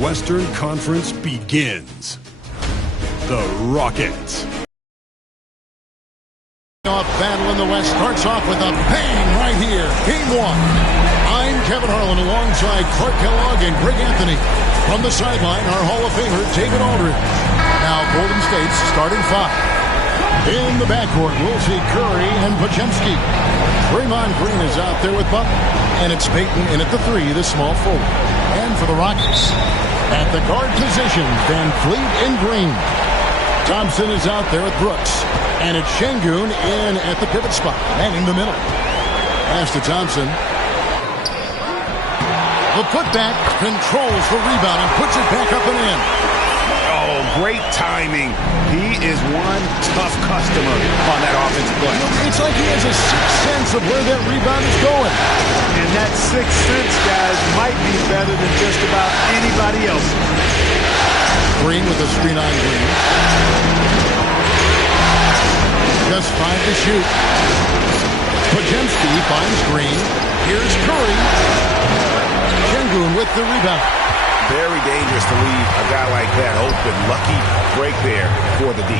Western Conference begins. The Rockets. Off battle in the West starts off with a bang right here. Game one. I'm Kevin Harlan alongside Clark Kellogg and Greg Anthony. From the sideline, our Hall of Famer, David Aldridge. Now Golden State's starting five. In the backcourt, we'll see Curry and Podziemski. Draymond Green is out there with Butler. And it's Payton in at the three, the small forward. And for the Rockets, at the guard position, Van Fleet and Green. Thompson is out there with Brooks. And it's Şengün in at the pivot spot, and in the middle. Pass to Thompson. The putback controls the rebound and puts it back up and in. Oh, great timing. He is one tough customer on that offensive play. It's like he has a sixth sense of where that rebound is going. And that sixth sense, guys, might be better than just about anybody else. Green with a screen on Green. Just 5 to shoot. Podziemski finds Green. Here's Curry. Şengün with the rebound. Very dangerous to leave a guy like that open. Lucky break there for the D.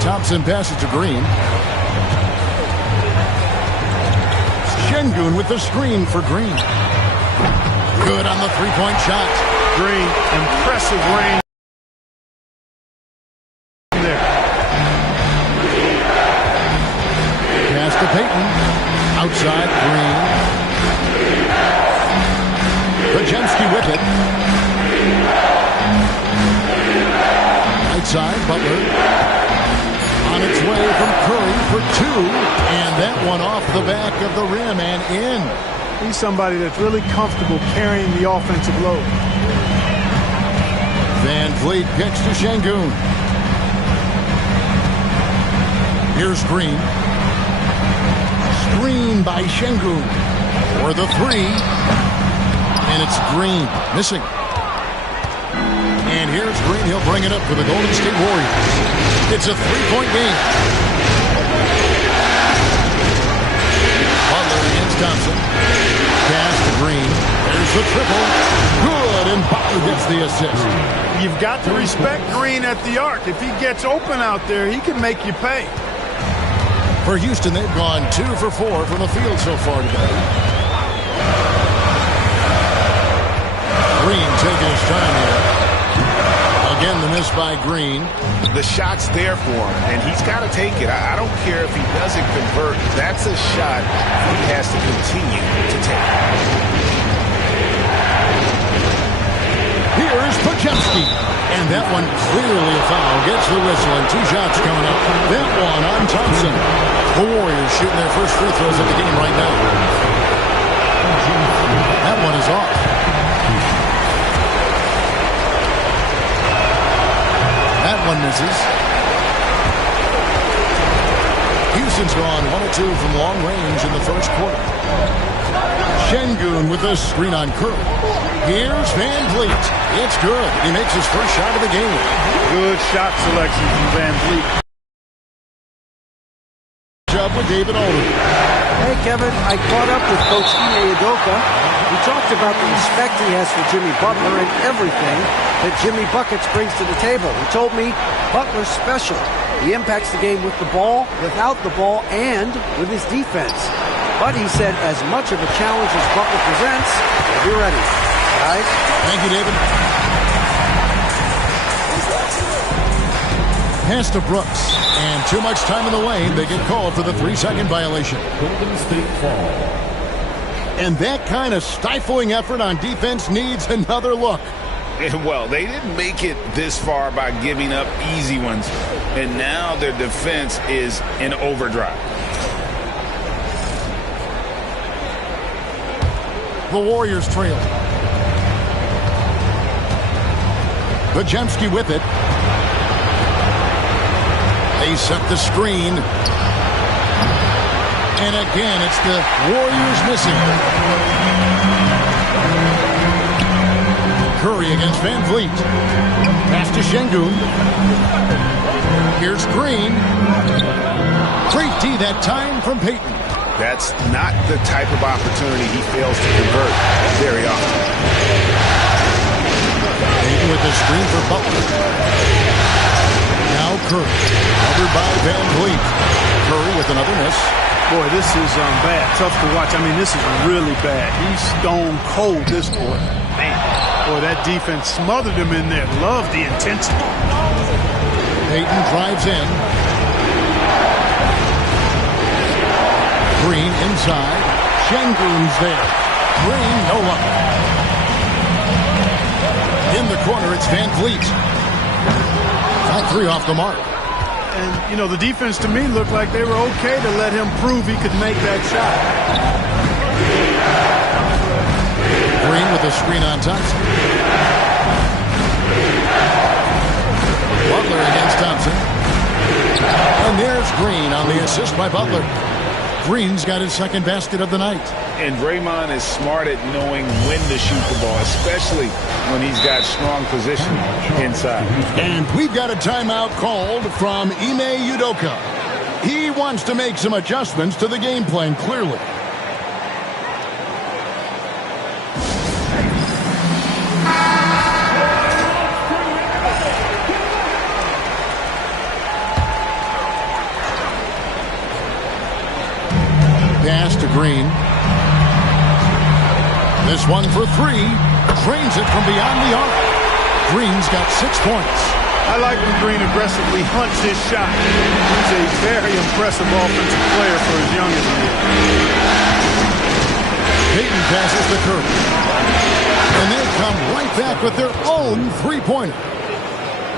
Thompson passes to Green. Şengün with the screen for Green. Good on the three-point shot. Green, impressive range there. Pass to Payton. Outside, Green. Podziemski with it. Right side, Butler. On its way from Curry for two. And that one off the back of the rim and in. He's somebody that's really comfortable carrying the offensive load. Van Fleet kicks to Şengün. Here's Green. Screen by Şengün for the three. And it's Green missing. And here's Green. He'll bring it up for the Golden State Warriors. It's a three-point game. Butler against Thompson. Pass to Green. There's the triple. Good, and Butler gets the assist. You've got to respect Green at the arc. If he gets open out there, he can make you pay. For Houston, they've gone 2 for 4 from the field so far today. Green taking his time here. Again, the miss by Green. The shot's there for him, and he's got to take it. I don't care if he doesn't convert. That's a shot he has to continue to take. Here's Podziemski. And that one clearly a foul. Gets the whistle, and 2 shots coming up. That one on Thompson. The Warriors shooting their first free throws of the game right now. That one is off. That one misses. Houston's gone 1 of 2 from long range in the first quarter. Şengün with a screen on Curry. Here's Van Fleet. It's good. He makes his first shot of the game. Good shot selection from Van Fleet. Job with David Aldridge. Hey, Kevin, I caught up with Coach Ime Udoka. We talked about the respect he has for Jimmy Butler and everything that Jimmy Buckets brings to the table. He told me Butler's special. He impacts the game with the ball, without the ball, and with his defense. But he said as much of a challenge as Butler presents, he'll be ready. Guys? Thank you, David. Pass to Brooks. And too much time in the lane. They get called for the 3-second violation. Golden State fall. And that kind of stifling effort on defense needs another look. And well, they didn't make it this far by giving up easy ones. And now their defense is in overdrive. The Warriors trail. Podziemski with it. They set the screen. And again, it's the Warriors missing. Curry against Van Fleet. Pass to Şengün. Here's Green. Great D that time from Payton. That's not the type of opportunity he fails to convert very often. with the screen for Butler. Now Curry, covered by Van Vliet. Curry with another miss. Boy, this is bad. Tough to watch. I mean, this is really bad. He's stone cold this quarter. Man, boy, that defense smothered him in there. Love the intensity. Payton drives in. Green inside. Şengün's there. Green, no luck. In the corner, it's Van Vliet. Got 3 off the mark. And, you know, the defense to me looked like they were okay to let him prove he could make that shot. Green with a screen on Thompson. Butler against Thompson. And there's Green on the assist by Butler. Green's got his second basket of the night. And Draymond is smart at knowing when to shoot the ball, especially when he's got strong position inside. And we've got a timeout called from Ime Udoka. He wants to make some adjustments to the game plan, clearly. Pass to Green. This one for 3. Drains it from beyond the arc. Green's got 6 points. I like when Green aggressively hunts his shot. He's a very impressive offensive player for as young as he is. Payton passes to Curry. And they come right back with their own 3-pointer.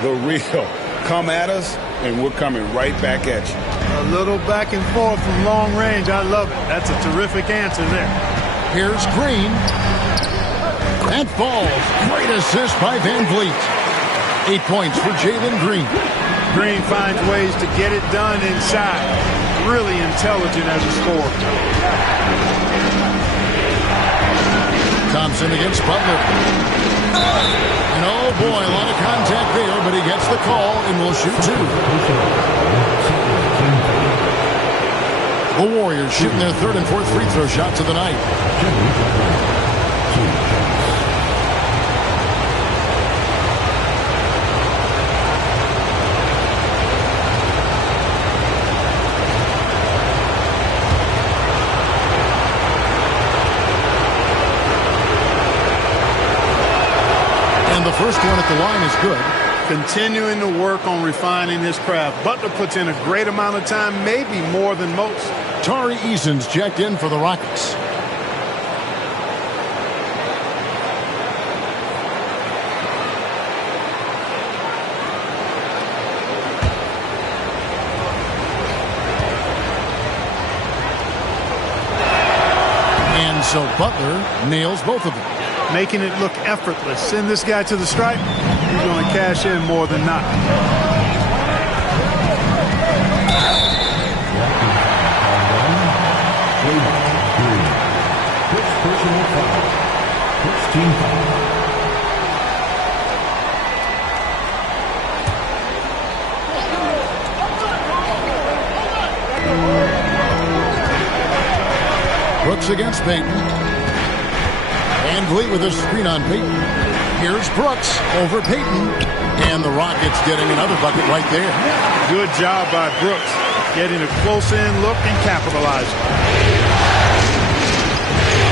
The real. Come at us, and we're coming right back at you. A little back and forth from long range. I love it. That's a terrific answer there. Here's Green. That falls. Great assist by Van Vliet. 8 points for Jalen Green. Green finds ways to get it done inside. Really intelligent as a scorer. Thompson against Butler. And oh boy, a lot of contact there, but he gets the call and will shoot 2. The Warriors shooting their 3rd and 4th free throw shots of the night. And the first one at the line is good. Continuing to work on refining his craft. Butler puts in a great amount of time, maybe more than most. Tari Eason's checked in for the Rockets. And so Butler nails both of them. Making it look effortless. Send this guy to the stripe. He's going to cash in more than not. Personal foul. First team foul. Brooks against Payton. Van Vliet with a screen on Payton. Here's Brooks over Payton. And the Rockets getting another bucket right there. Good job by Brooks. Getting a close-in look and capitalizing.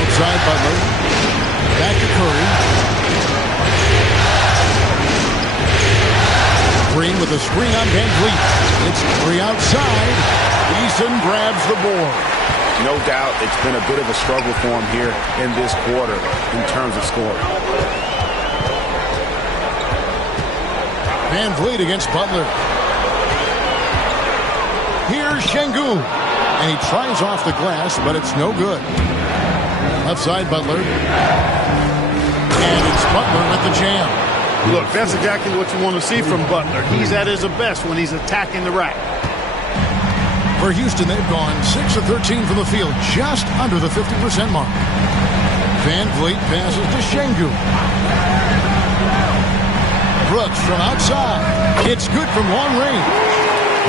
Outside Butler. Back to Curry. Green with a screen on Van Vliet. It's Curry outside. Eason grabs the board. No doubt it's been a bit of a struggle for him here in this quarter in terms of scoring. Van Vliet against Butler. Here's Şengün. And he tries off the glass, but it's no good. Left side Butler. And it's Butler with the jam. Look, that's exactly what you want to see from Butler. He's at his best when he's attacking the rack. For Houston, they've gone 6 of 13 from the field, just under the 50% mark. Van Vliet passes to Şengün. Brooks from outside. It's good from long range.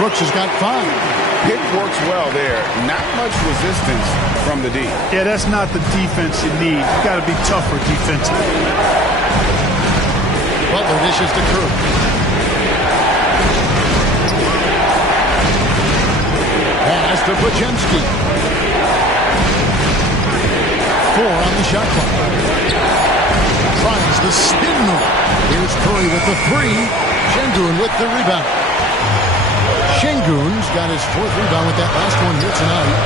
Brooks has got 5. Pick works well there. Not much resistance from the D. Yeah, that's not the defense you need. You got to be tougher defensively. Butler dishes to Curry. Pass to Podziemski. 4 on the shot clock. Tries the spin move. Here's Curry with the 3. Şengün with the rebound. Şengün's got his 4th rebound with that last one here tonight.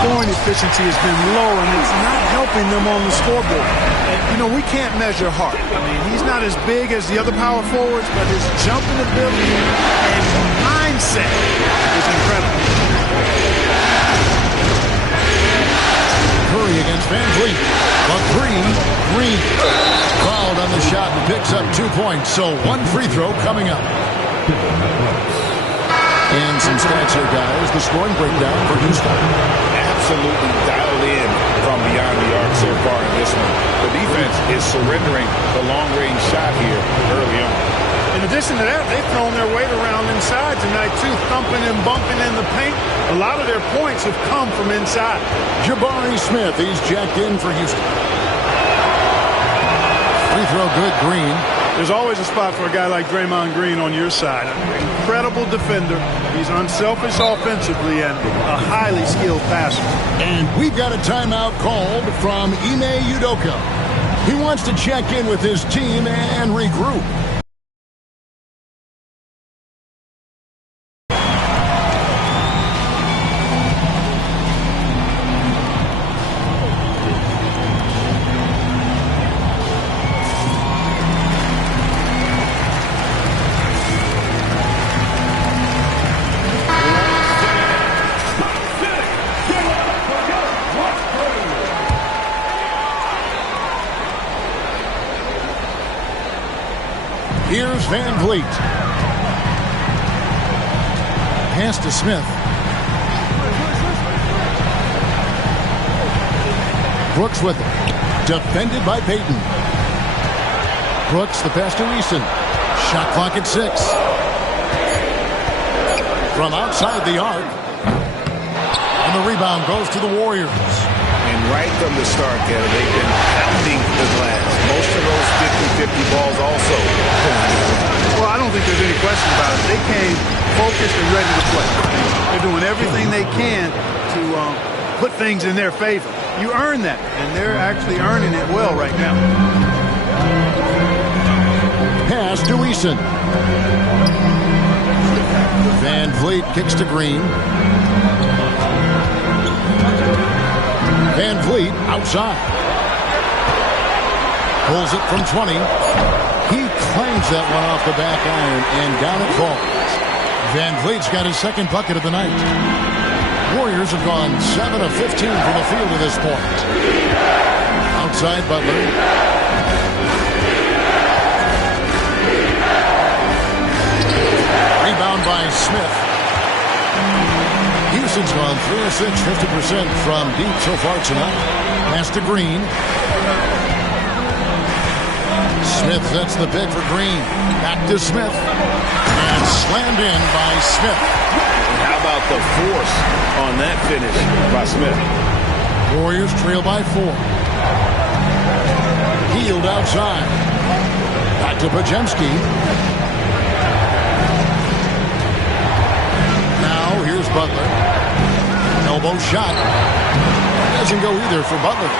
Scoring efficiency has been low, and it's not helping them on the scoreboard. And, you know, we can't measure Hart. I mean, he's not as big as the other power forwards, but his jumping ability and mindset is incredible. Curry against Van Vliet. A 3, Green. Fouled on the shot and picks up 2 points. So 1 free throw coming up. And some stats here, guys. The scoring breakdown for Houston. Absolutely dialed in from beyond the arc so far in this one. The defense is surrendering the long-range shot here early on. In addition to that, they've thrown their weight around inside tonight, too, thumping and bumping in the paint. A lot of their points have come from inside. Jabari Smith, he's jacked in for Houston. Free throw good, Green. There's always a spot for a guy like Draymond Green on your side. An incredible defender. He's unselfish offensively and a highly skilled passer. And we've got a timeout called from Ime Udoka. He wants to check in with his team and regroup. Here's Van Vliet. Pass to Smith. Brooks with it. Defended by Payton. Brooks, the pass to Eason. Shot clock at 6. From outside the arc. And the rebound goes to the Warriors. And right from the start, Kevin, they've been pounding the glass. Most of those 50-50 balls also. Well, I don't think there's any question about it. They came focused and ready to play. They're doing everything they can to put things in their favor. You earn that, and they're actually earning it well right now. Pass to Eason. Van Vliet kicks to Green. Van Vliet outside. Pulls it from 20. He claims that one off the back iron, and down it falls. Van Vliet's got his 2nd bucket of the night. Warriors have gone 7 of 15 from the field at this point. Outside Butler. Rebound by Smith. Houston's gone 3 of 6, 50% from deep so far tonight. Pass to Green. Smith sets the pick for Green. Back to Smith. And slammed in by Smith. And how about the force on that finish by Smith? Warriors trail by 4. Hield outside. Back to Podziemski. Now here's Butler. Elbow shot. Doesn't go either for Butler.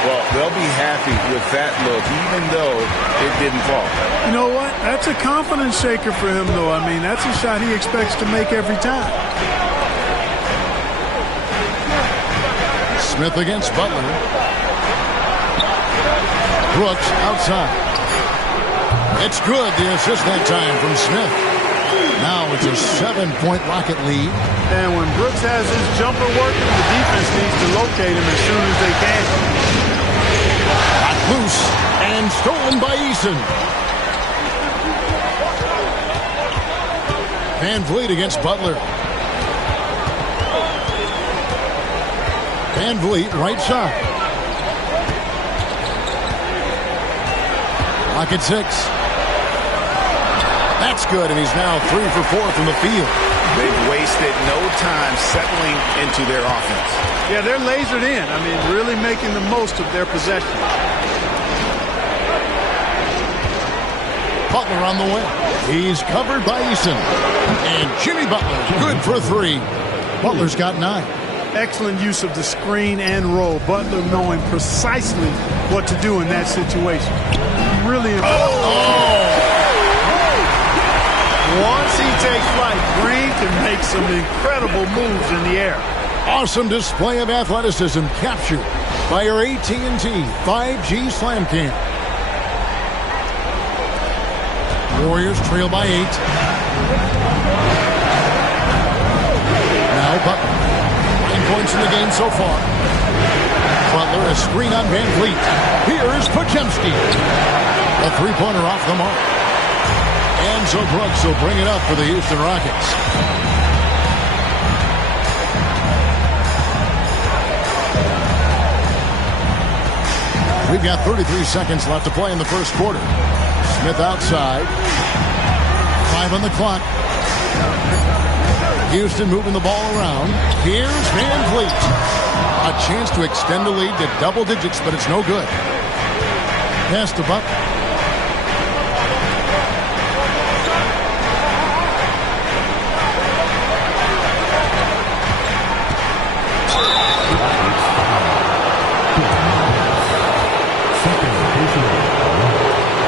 Well, they'll be happy with that look, even though it didn't fall. You know what? That's a confidence shaker for him, though. I mean, that's a shot he expects to make every time. Smith against Butler. Brooks outside. It's good, the assist that time from Smith. Now it's a 7-point Rocket lead. And when Brooks has his jumper working, the defense needs to locate him as soon as they can. Loose and stolen by Eason. Van Vliet against Butler. Van Vliet right side. Clock at 6. That's good, and he's now 3 for 4 from the field. They've wasted no time settling into their offense. Yeah, they're lasered in. I mean, really making the most of their possession. Butler on the way. He's covered by Eason. And Jimmy Butler, good for 3. Butler's got 9. Excellent use of the screen and roll. Butler knowing precisely what to do in that situation. Really important. Once he takes flight, Green can make some incredible moves in the air. Awesome display of athleticism captured by our AT&T 5G Slam Cam. Warriors trail by 8. Now Butler. 9 points in the game so far. Butler, a screen on Van Vliet. Here's Podziemski. A three-pointer off the mark. And so Brooks will bring it up for the Houston Rockets. We've got 33 seconds left to play in the first quarter. Smith outside. 5 on the clock. Houston moving the ball around. Here's Van Vliet. A chance to extend the lead to double digits, but it's no good. Pass to Buck.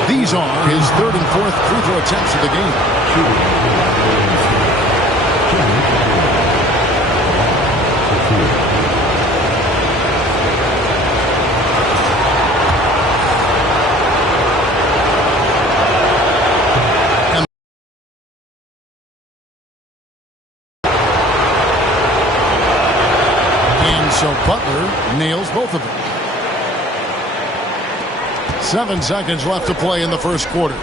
These are his 3rd and 4th free throw attempts of the game. And so Butler nails both of them. 7 seconds left to play in the first quarter.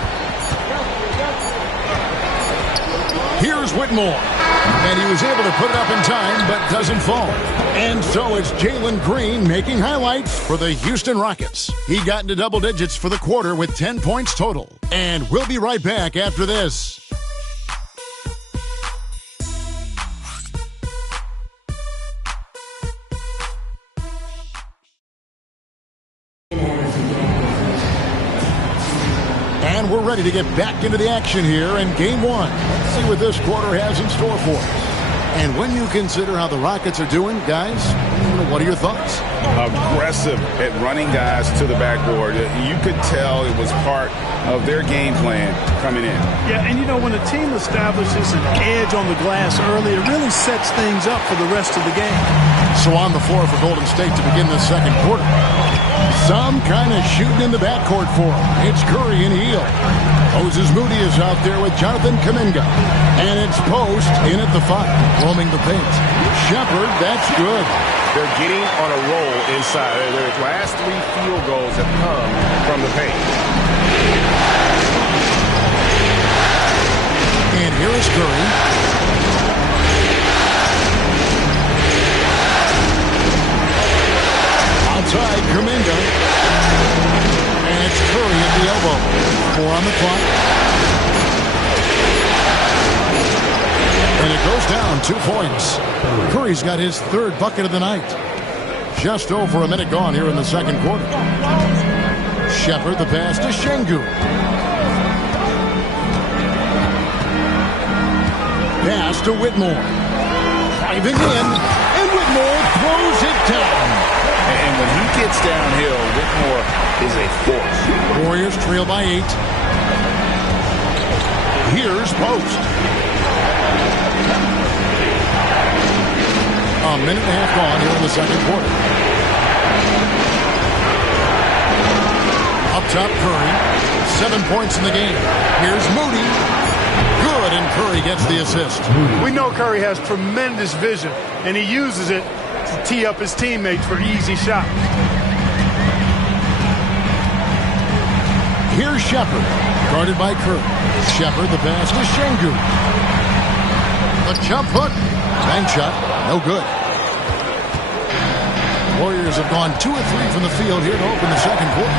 Here's Whitmore. And he was able to put it up in time, but doesn't fall. And so it's Jalen Green making highlights for the Houston Rockets. He got into double digits for the quarter with 10 points total. And we'll be right back after this. And we're ready to get back into the action here in Game 1. Let's see what this quarter has in store for us. And when you consider how the Rockets are doing, guys, what are your thoughts? Aggressive at running guys to the backboard. You could tell it was part of their game plan coming in. Yeah, and you know, when a team establishes an edge on the glass early, it really sets things up for the rest of the game. So on the floor for Golden State to begin the second quarter. Some kind of shooting in the backcourt for him. It's Curry and Hield. Moses Moody is out there with Jonathan Kuminga. And it's Post in at the 5, roaming the paint. Shepherd, that's good. They're getting on a roll inside. Their last 3 field goals have come from the paint. And here is Curry. Outside, Kuminga. And it's Curry at the elbow. 4 on the clock. And it goes down 2 points. Curry's got his 3rd bucket of the night. Just over a minute gone here in the second quarter. Shepherd, the pass to Şengün. Pass to Whitmore. Driving in, and Whitmore throws it down. And when he gets downhill, Whitmore is a force. Warriors trail by 8. Here's Post. A minute and a half gone here in the second quarter. Up top, Curry. 7 points in the game. Here's Moody. Good, and Curry gets the assist. We know Curry has tremendous vision, and he uses it to tee up his teammates for easy shots. Here's Shepherd, guarded by Curry. Shepherd, the pass to Şengün. The jump hook. Bank shot, no good. Warriors have gone 2 of 3 from the field here to open the second quarter.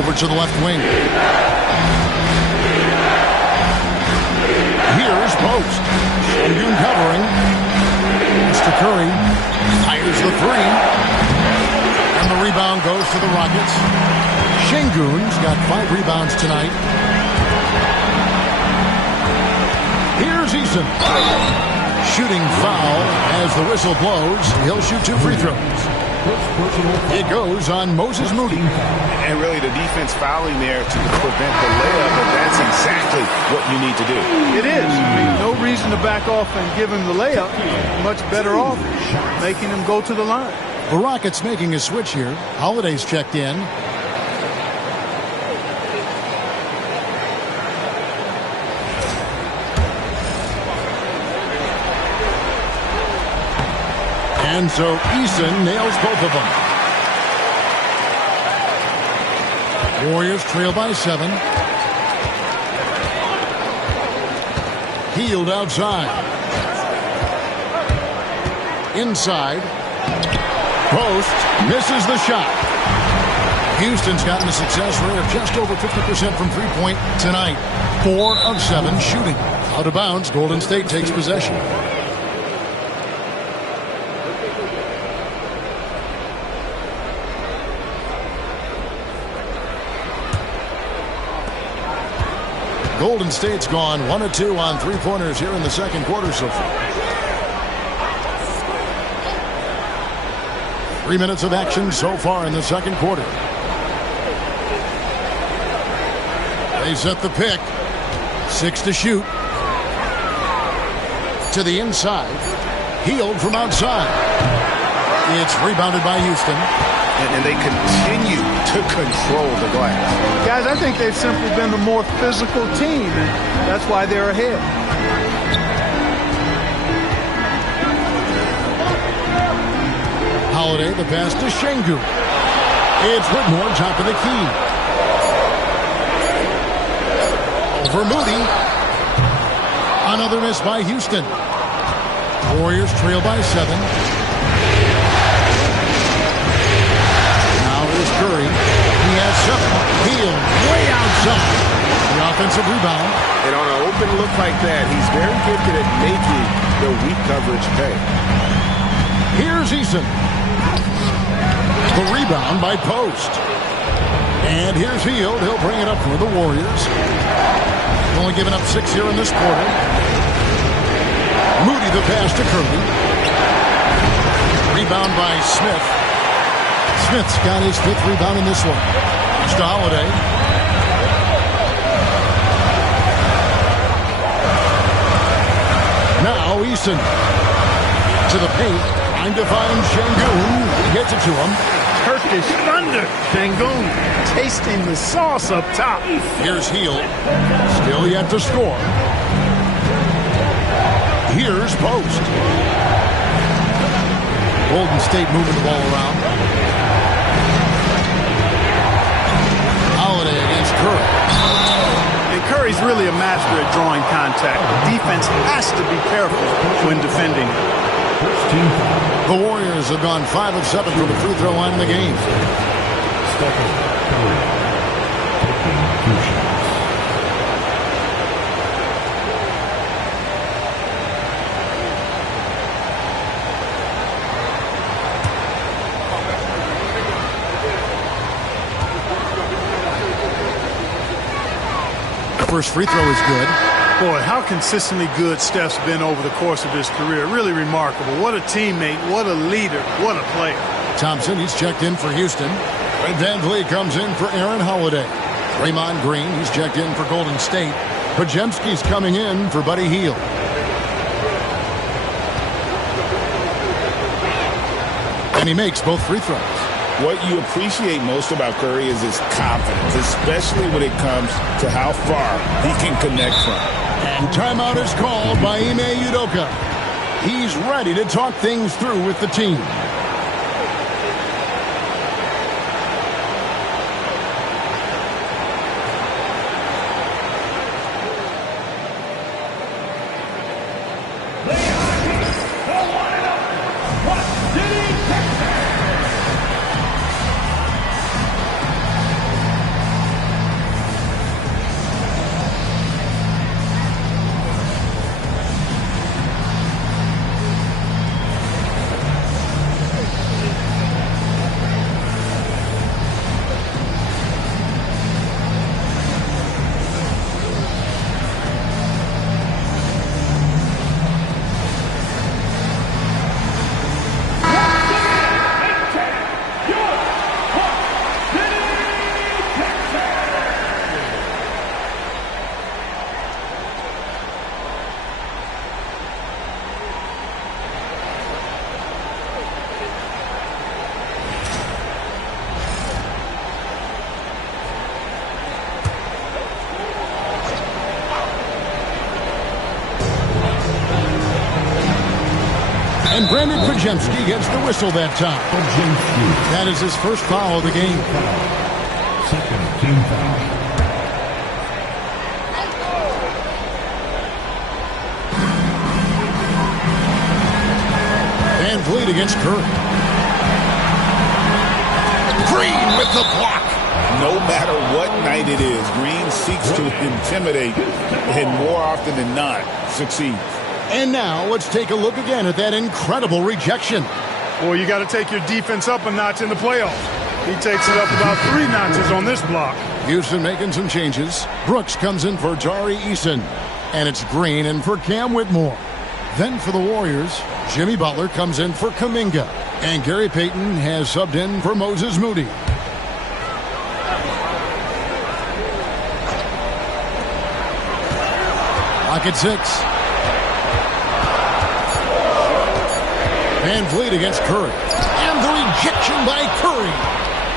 Over to the left wing. Here's Post. Şengün covering. Mr. Curry fires the 3. And the rebound goes to the Rockets. Şengün's got 5 rebounds tonight. Here's Eason. Shooting foul as the whistle blows. He'll shoot 2 free throws. It goes on Moses Moody. And really the defense fouling there to prevent the layup, but that's exactly what you need to do. It is. I mean, no reason to back off and give him the layup. Much better off making him go to the line. The Rockets making a switch here. Holiday's checked in. And so Eason nails both of them. Warriors trail by 7. Hield outside. Inside. Post. Misses the shot. Houston's gotten a success rate of just over 50% from three-point tonight. 4 of 7 shooting. Out of bounds, Golden State takes possession. Golden State's gone 1 of 2 on three-pointers here in the second quarter so far. 3 minutes of action so far in the second quarter. They set the pick. 6 to shoot. To the inside. Hield from outside. It's rebounded by Houston. And they continue to control the glass. Guys, I think they've simply been the more physical team, and that's why they're ahead. Holiday, the pass to Şengün. It's Whitmore, top of the key. Over Moody. Another miss by Houston. Warriors trail by 7. Curry. He has 7. Hield way outside. The offensive rebound. And on an open look like that, he's very gifted at making the weak coverage pay. Here's Eason. The rebound by Post. And here's Hield. He'll bring it up for the Warriors. Only given up 6 here in this quarter. Moody the pass to Curry. Rebound by Smith. Smith's got his 5th rebound in this one. It's to Holiday. Now Eason to the paint. Trying to find Şengün. He gets it to him. Turkish thunder. Şengün tasting the sauce up top. Here's Hield. Still yet to score. Here's Post. Golden State moving the ball around. Holiday against Curry. And Curry's really a master at drawing contact. The defense has to be careful when defending. The Warriors have gone 5 of 7 from the free throw line in the game. Stephen Curry taking 2 shots. First free throw is good. Boy, how consistently good Steph's been over the course of his career. Really remarkable. What a teammate, what a leader, what a player. Thompson, he's checked in for Houston. Fred VanVleet comes in for Aaron Holiday. Draymond Green, he's checked in for Golden State. Podziemski's coming in for Buddy Hield. And he makes both free throws. What you appreciate most about Curry is his confidence, especially when it comes to how far he can connect from. And timeout is called by Ime Udoka. He's ready to talk things through with the team. Podziemski gets the whistle that time. Podziemski. That is his first foul of the game. Second team foul. Van Vliet against Curry. Green with the block. No matter what night it is, Green seeks to intimidate and more often than not succeeds. And now let's take a look again at that incredible rejection. Well, you got to take your defense up a notch in the playoffs. He takes it up about 3 notches on this block. Houston making some changes. Brooks comes in for Tari Eason. And it's Green in for Cam Whitmore. Then for the Warriors, Jimmy Butler comes in for Kuminga. And Gary Payton has subbed in for Moses Moody. Lock at 6. Van Vliet against Curry. And the rejection by Curry.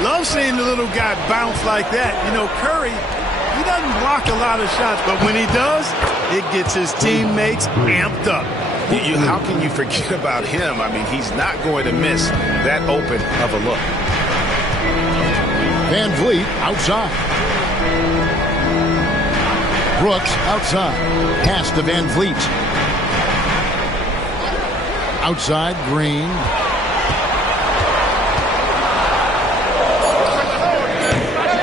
Love seeing the little guy bounce like that. You know, Curry, he doesn't block a lot of shots, but when he does, it gets his teammates amped up. How can you forget about him? I mean, he's not going to miss that open of a look. Van Vliet outside. Brooks outside. Pass to Van Vliet. Outside, Green.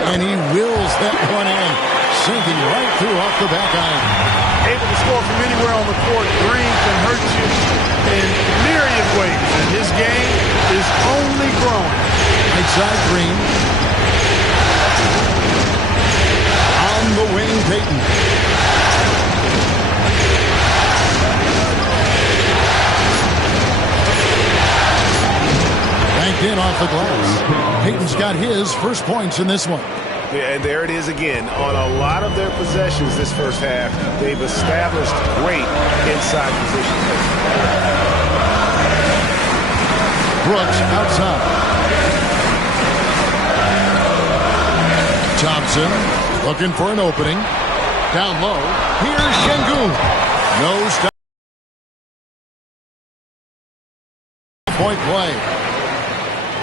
And he wills that one in. Sinking right through off the back iron. Able to score from anywhere on the court. Green can hurt you in myriad ways. And his game is only growing. Right side, Green. On the wing, Payton. Banked in off the glass. Payton's got his first points in this one. Yeah, and there it is again. On a lot of their possessions this first half, they've established great inside position. Brooks outside. Thompson looking for an opening. Down low. Here's Şengün. No stop. Point play.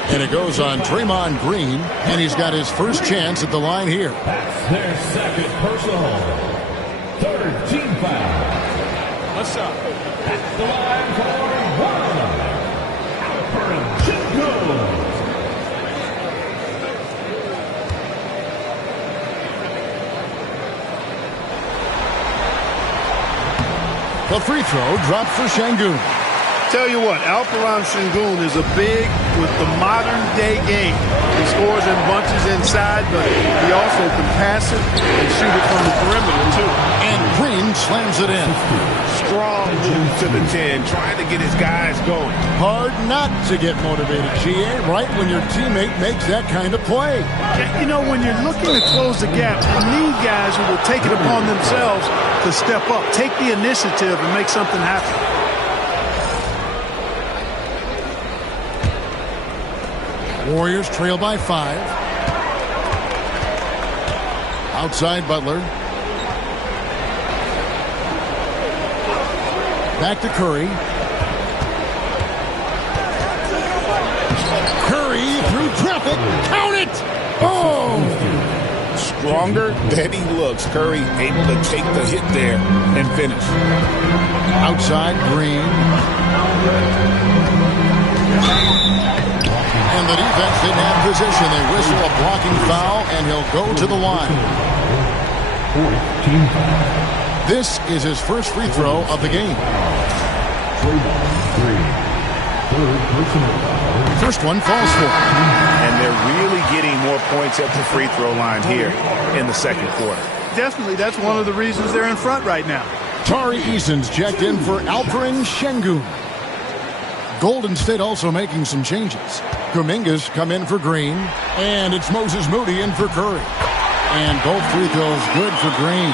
And it goes on Draymond Green, and he's got his first chance at the line here. That's their second personal. Third team foul. What's up? At the line for one. Alperen Şengün. The free throw dropped for Şengün. Tell you what, Alperen Şengün is a big with the modern-day game. He scores in bunches inside, but he also can pass it and shoot it from the perimeter, too. And Green slams it in. Strong move to the 10, trying to get his guys going. Hard not to get motivated, GA, right when your teammate makes that kind of play. You know, when you're looking to close the gap, you need guys who will take it upon themselves to step up, take the initiative, and make something happen. Warriors trail by 5. Outside Butler. Back to Curry. Curry through traffic. Count it! Oh! Stronger than he looks. Curry able to take the hit there and finish. Outside Green. And the defense didn't have position. They whistle a blocking foul, and he'll go to the line. Fourth team foul. This is his first free throw of the game. Third personal foul. First one falls for. And they're really getting more points at the free throw line here in the second quarter. Definitely, that's one of the reasons they're in front right now. Tari Eason's checked in for Alperen Şengün. Golden State also making some changes. Kuminga's come in for Green, and it's Moses Moody in for Curry. And both free throws good for Green.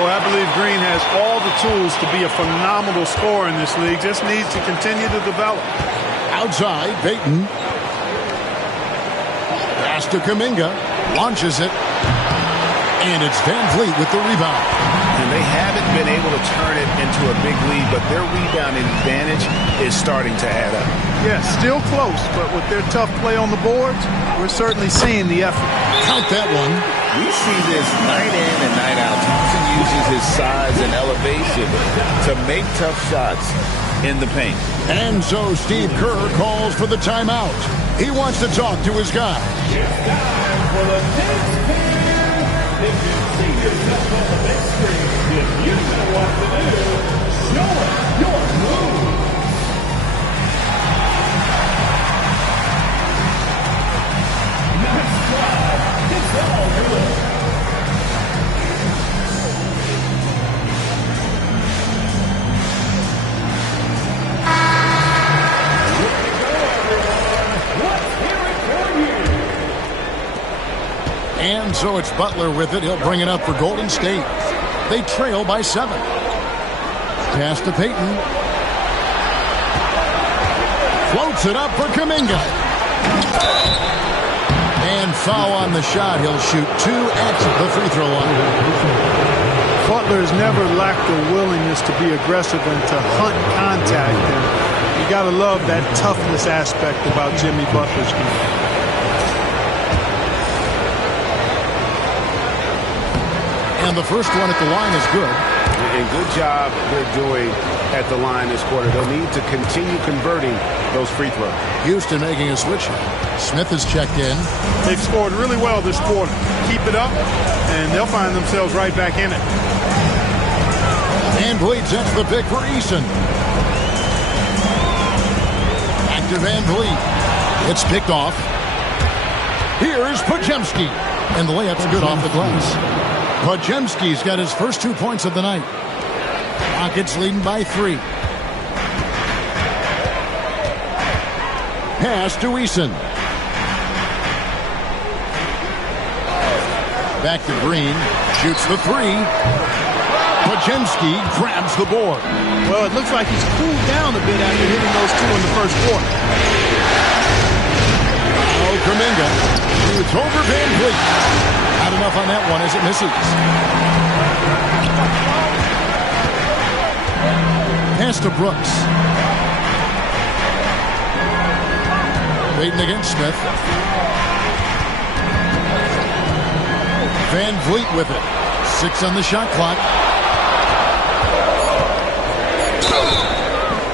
Boy, I believe Green has all the tools to be a phenomenal scorer in this league. Just needs to continue to develop. Outside, Payton. Pass to Kuminga. Launches it. And it's Van Vliet with the rebound. And they haven't been able to turn it into a big lead, but their rebounding advantage is starting to add up. Yes, still close, but with their tough play on the boards, we're certainly seeing the effort. Count that one. We see this night in and night out. Thompson uses his size and elevation to make tough shots in the paint. And so Steve Kerr calls for the timeout. He wants to talk to his guy. It's time for the next period. If you see yourself on the big screen, if you know what to do, show us your move. Nice try. It's all good. And so it's Butler with it. He'll bring it up for Golden State. They trail by 7. Pass to Payton. Floats it up for Kuminga. And foul on the shot. He'll shoot 2 at the free throw line. Butler has never lacked the willingness to be aggressive and to hunt contact. And you got to love that toughness aspect about Jimmy Butler's game. And the first one at the line is good. And good job they're doing at the line this quarter. They'll need to continue converting those free throws. Houston making a switch. Smith has checked in. They've scored really well this quarter. Keep it up, and they'll find themselves right back in it. Van Vliet sets the pick for Eason. Back to Van Vliet. It's picked off. Here is Podziemski. And the layup's good off the glass. Podziemski's got his first 2 points of the night. Rockets leading by 3. Pass to Eason. Back to Green. Shoots the 3. Podziemski grabs the board. Well, it looks like he's cooled down a bit after hitting those 2 in the first quarter. Oh, Kuminga shoots over Van Vliet. Not enough on that one as it misses. Pass to Brooks. Waiting against Smith. Van Vliet with it. 6 on the shot clock.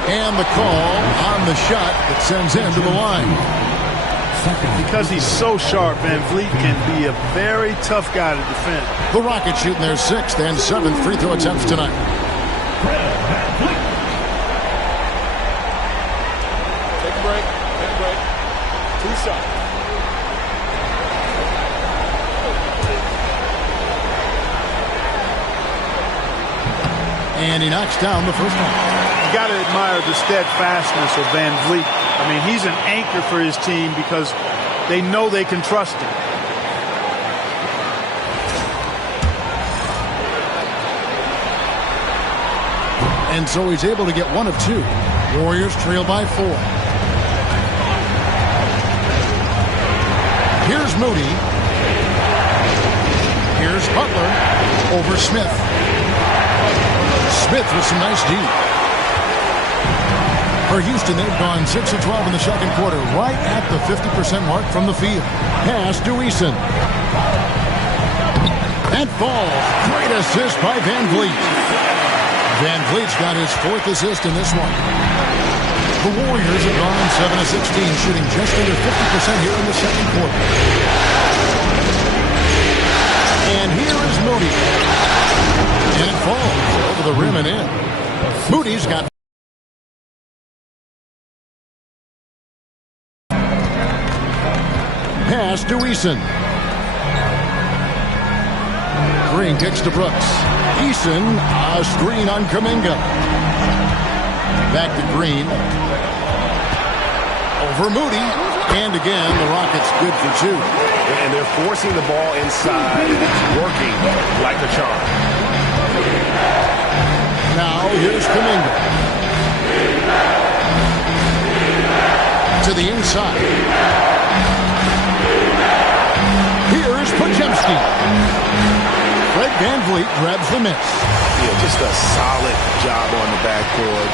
And the call on the shot that sends him to the line. Because he's so sharp, Van Vliet can be a very tough guy to defend. The Rockets shooting their 6th and 7th free throw attempts tonight. Take a break. Take a break. 2 shots. And he knocks down the first one. You got to admire the steadfastness of Van Vliet. I mean, he's an anchor for his team because they know they can trust him. And so he's able to get 1 of 2. Warriors trail by 4. Here's Moody. Here's Butler over Smith. Smith with some nice D. For Houston, they've gone 6 of 12 in the second quarter, right at the 50% mark from the field. Pass to Eason. That falls. Great assist by Van Vliet. Van Vliet's got his 4th assist in this one. The Warriors have gone 7 of 16, shooting just under 50% here in the second quarter. And here is Moody. And it falls over the rim and in. Moody's got pass to Eason. Green kicks to Brooks. Eason, a screen on Kuminga. Back to Green. Over Moody. And again, the Rockets good for 2. And they're forcing the ball inside, and it's working like a charm. Now, here's Kuminga. To the inside. Here's Podziemski. Fred Van Vliet grabs the miss. Yeah, Philadelphia. Just a solid job on the backboard.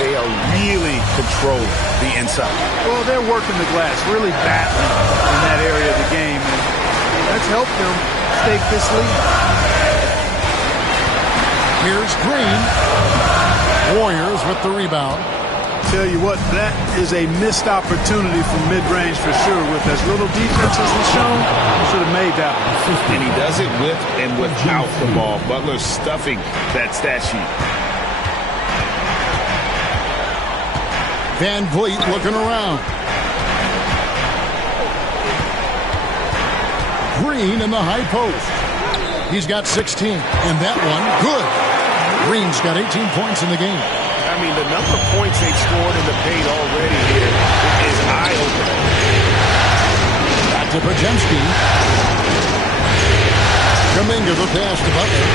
They are really controlling the inside. Well, they're working the glass, really battling in that area of the game, and that's helped them stake this lead. Here's Green. Warriors with the rebound. Tell you what, that is a missed opportunity from mid-range for sure. With as little defense as was shown, he should have made that one. And he does it with and without the ball. Butler stuffing that stat sheet. Van Vliet looking around. Green in the high post. He's got 16, and that one, good. Green's got 18 points in the game. I mean, the number of points they've scored in the paint already here is eye-opening. Back to Podziemski. Kuminga the pass to Butler.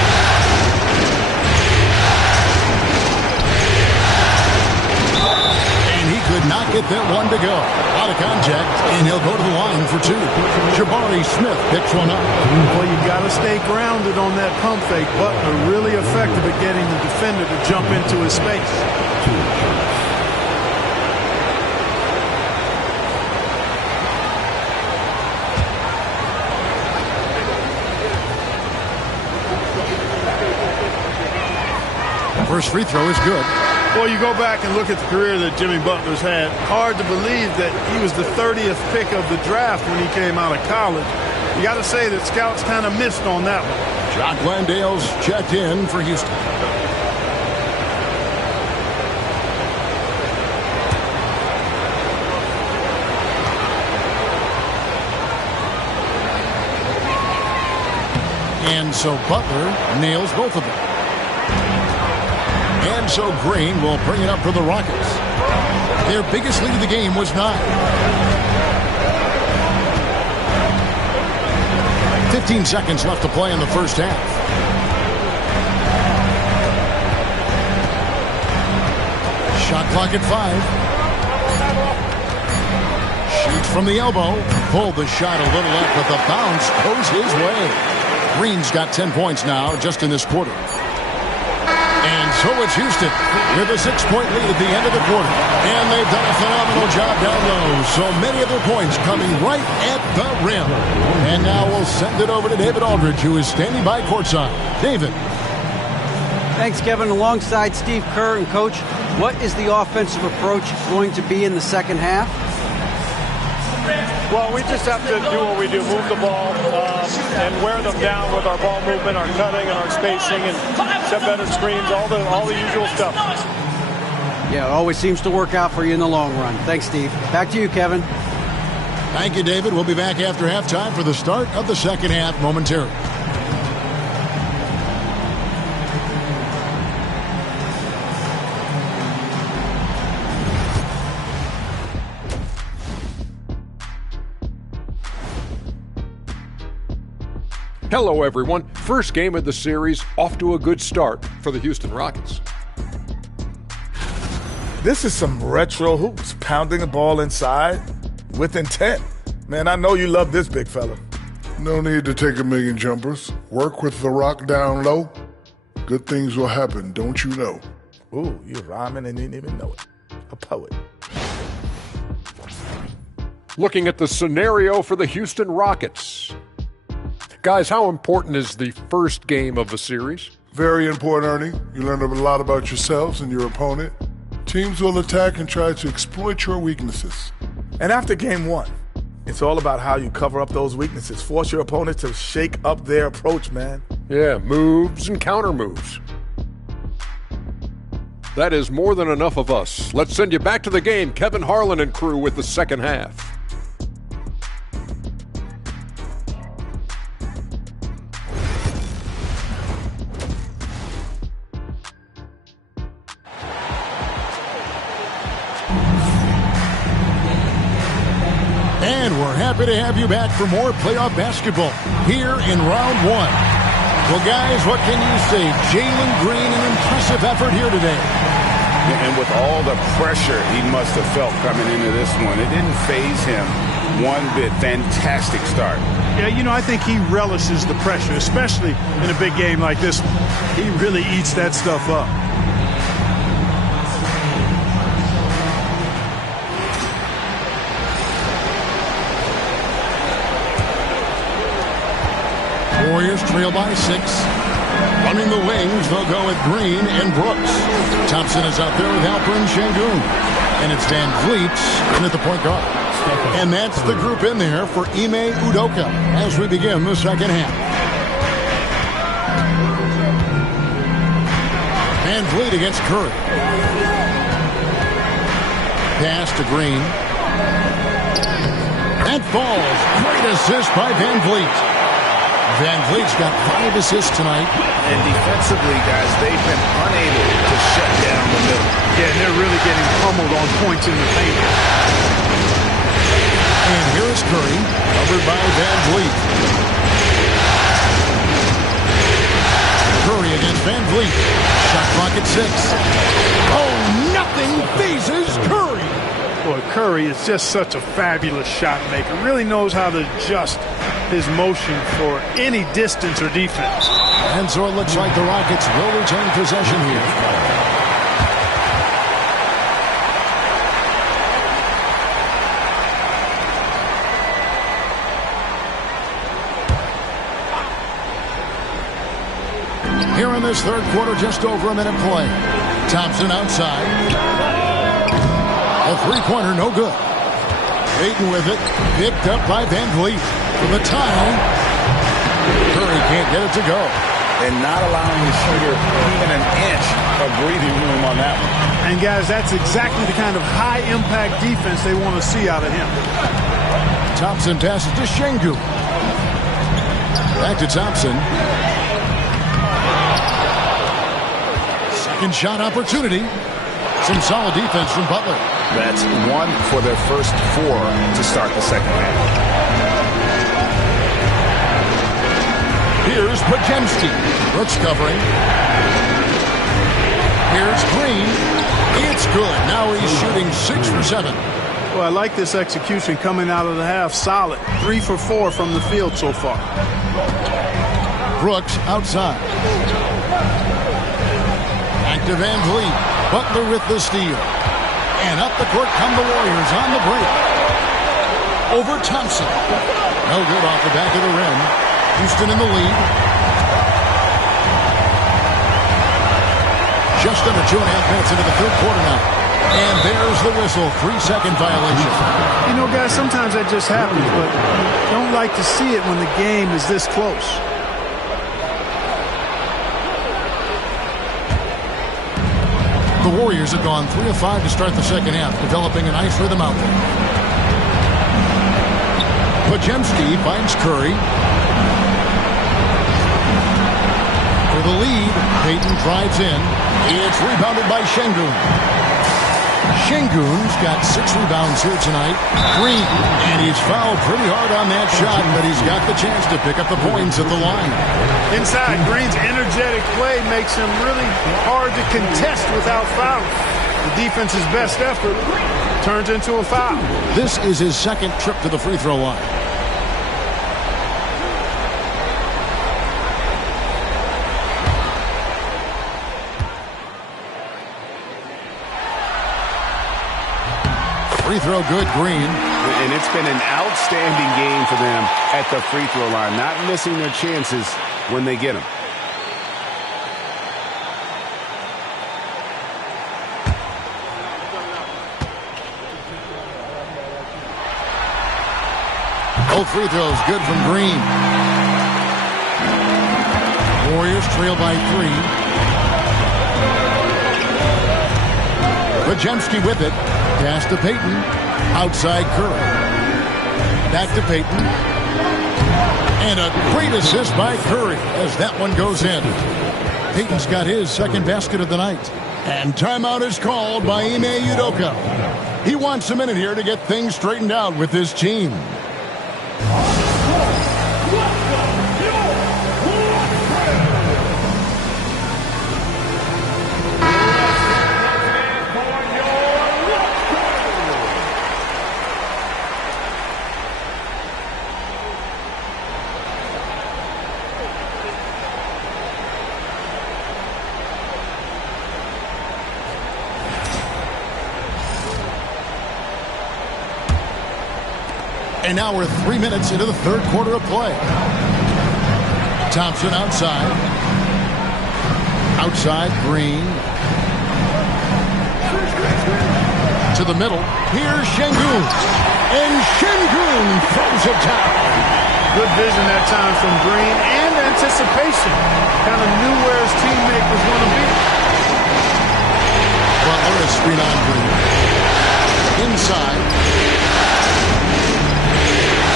And he could not get that one to go. Out of contact, and he'll go to the line for two. Jabari Smith picks one up. Well, you got to stay grounded on that pump fake. Butler really effective at getting the defender to jump into his space. First free throw is good. Well, you go back and look at the career that Jimmy Butler's had. Hard to believe that he was the 30th pick of the draft when he came out of college. You got to say that scouts kind of missed on that one. Jock Landale's checked in for Houston. And so Butler nails both of them. And so Green will bring it up for the Rockets. Their biggest lead of the game was 9. 15 seconds left to play in the first half. Shot clock at 5. Shoots from the elbow. Pulled the shot a little up, but the bounce goes his way. Green's got 10 points now just in this quarter. And so it's Houston with a 6-point lead at the end of the quarter. And they've done a phenomenal job down low. So many of their points coming right at the rim. And now we'll send it over to David Aldridge, who is standing by courtside. David. Thanks, Kevin. Alongside Steve Kerr and Coach, what is the offensive approach going to be in the second half? Well, we just have to do what we do, move the ball and wear them down with our ball movement, our cutting, and our spacing, and set better screens, all the usual stuff. Yeah, it always seems to work out for you in the long run. Thanks, Steve. Back to you, Kevin. Thank you, David. We'll be back after halftime for the start of the second half momentarily. Hello, everyone. First game of the series, off to a good start for the Houston Rockets. This is some retro hoops, pounding the ball inside with intent. Man, I know you love this big fella. No need to take a million jumpers. Work with the rock down low. Good things will happen, don't you know? Ooh, you're rhyming and didn't even know it. A poet. Looking at the scenario for the Houston Rockets. Guys, how important is the first game of a series? Very important, Ernie. You learn a lot about yourselves and your opponent. Teams will attack and try to exploit your weaknesses. And after game 1, it's all about how you cover up those weaknesses. Force your opponent to shake up their approach, man. Yeah, moves and counter moves. That is more than enough of us. Let's send you back to the game. Kevin Harlan and crew with the second half. And we're happy to have you back for more playoff basketball here in round 1. Well, guys, what can you say? Jalen Green, an impressive effort here today. And with all the pressure he must have felt coming into this one, it didn't faze him one bit. Fantastic start. Yeah, you know, I think he relishes the pressure, especially in a big game like this one. He really eats that stuff up. Warriors trail by 6. Running the wings, they'll go with Green and Brooks. Thompson is out there with Alperen Sengun. And it's Van Vliet in at the point guard. And that's the group in there for Ime Udoka as we begin the second half. Van Vliet against Curry. Pass to Green. That falls. Great assist by Van Vliet. Van Vliet's got 5 assists tonight. And defensively, guys, they've been unable to shut down the middle. Yeah, and they're really getting pummeled on points in the paint. And here's Curry, covered by Van Vliet. Curry against Van Vliet. Shot clock at 6. Oh, nothing phases Curry. Boy, Curry is just such a fabulous shot maker. Really knows how to adjust his motion for any distance or defense. And so it looks like the Rockets will retain possession here. Here in this third quarter, just over a minute play. Thompson outside. A three-pointer, no good. Ayton with it, picked up by Van Vliet for the tie. Curry can't get it to go. And not allowing the shooter even an inch of breathing room on that one. And guys, that's exactly the kind of high-impact defense they want to see out of him. Thompson passes to Sengun. Back to Thompson. Second shot opportunity. Some solid defense from Butler. That's 1 for their first 4 to start the second half. Here's Podziemski. Brooks covering. Here's Green. It's good. Now he's shooting 6 for 7. Well, I like this execution coming out of the half. Solid. 3 for 4 from the field so far. Brooks outside. Back to Van Vliet. Butler with the steal. And up the court come the Warriors on the break. Over Thompson. No good off the back of the rim. Houston in the lead. Just under 2.5 minutes into the third quarter now. And there's the whistle. 3-second violation. You know, guys, sometimes that just happens, but you don't like to see it when the game is this close. The Warriors have gone 3 of 5 to start the second half, developing a nice rhythm out there. Podziemski finds Curry. For the lead, Payton drives in. It's rebounded by Sengun. Sengun's got 6 rebounds here tonight. Green, and he's fouled pretty hard on that shot, but he's got the chance to pick up the points at the line. Inside, Green's energetic play makes him really hard to contest without fouling. The defense's best effort turns into a foul. This is his second trip to the free throw line. Free throw good, Green. And it's been an outstanding game for them at the free throw line. Not missing their chances when they get them. Both free throws good from Green. Warriors trail by 3. Podziemski with it. Pass to Payton. Outside Curry. Back to Payton. And a great assist by Curry as that one goes in. Payton's got his second basket of the night. And timeout is called by Ime Udoka. He wants a minute here to get things straightened out with his team. And now we're 3 minutes into the third quarter of play. Thompson outside. Outside, Green. To the middle. Here's Şengün. And Şengün throws it down. Good vision that time from Green and anticipation. Kind of knew where his teammate was going to be. Butler is screen on Green. Inside.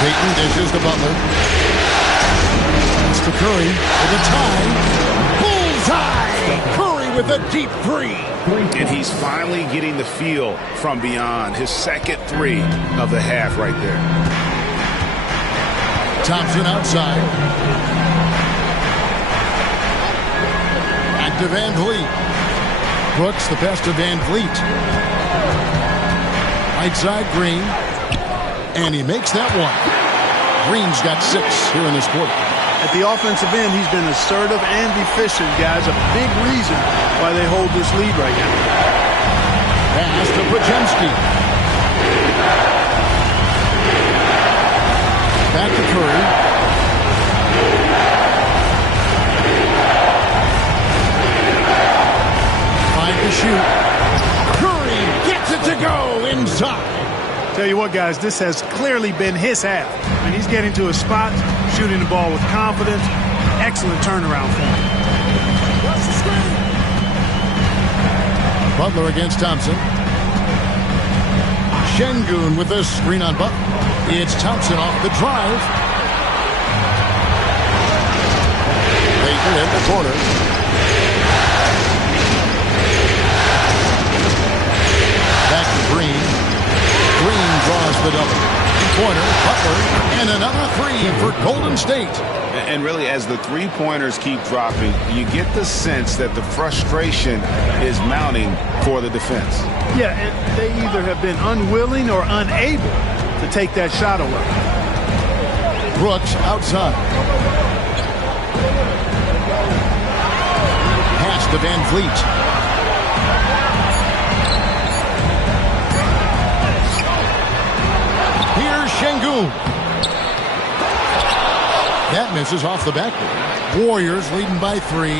Payton dishes to Butler. It's to Curry for the tie. Bullseye! Curry with a deep three. And he's finally getting the feel from beyond. His second three of the half right there. Thompson outside. Back to Van Vliet. Brooks the pass to Van Vliet. Right side, Green. And he makes that one. Green's got 6 here in this quarter. At the offensive end, he's been assertive and efficient, guys. A big reason why they hold this lead right now. Pass to Podziemski. Back to Curry. Five to shoot. Curry gets it to go inside. Tell you what, guys, this has clearly been his half. I mean, he's getting to his spots, shooting the ball with confidence. Excellent turnaround for him. Watch the screen. Butler against Thompson. Şengün with a screen on Butler. It's Thompson off the drive. Payton in the corner. Back to Green. Green draws the double. Pointer, Butler, and another three for Golden State. And really, as the three-pointers keep dropping, you get the sense that the frustration is mounting for the defense. Yeah, and they either have been unwilling or unable to take that shot away. Brooks outside. Pass to Van Vliet. Şengün. That misses off the backboard. Warriors leading by 3.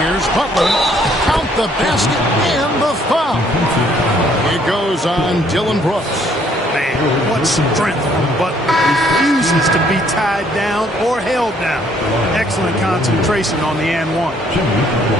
Here's Butler. Count the basket and the foul. It goes on Dillon Brooks. Man, what strength from Butler. Refuses to be tied down or held down. Excellent concentration on the and one.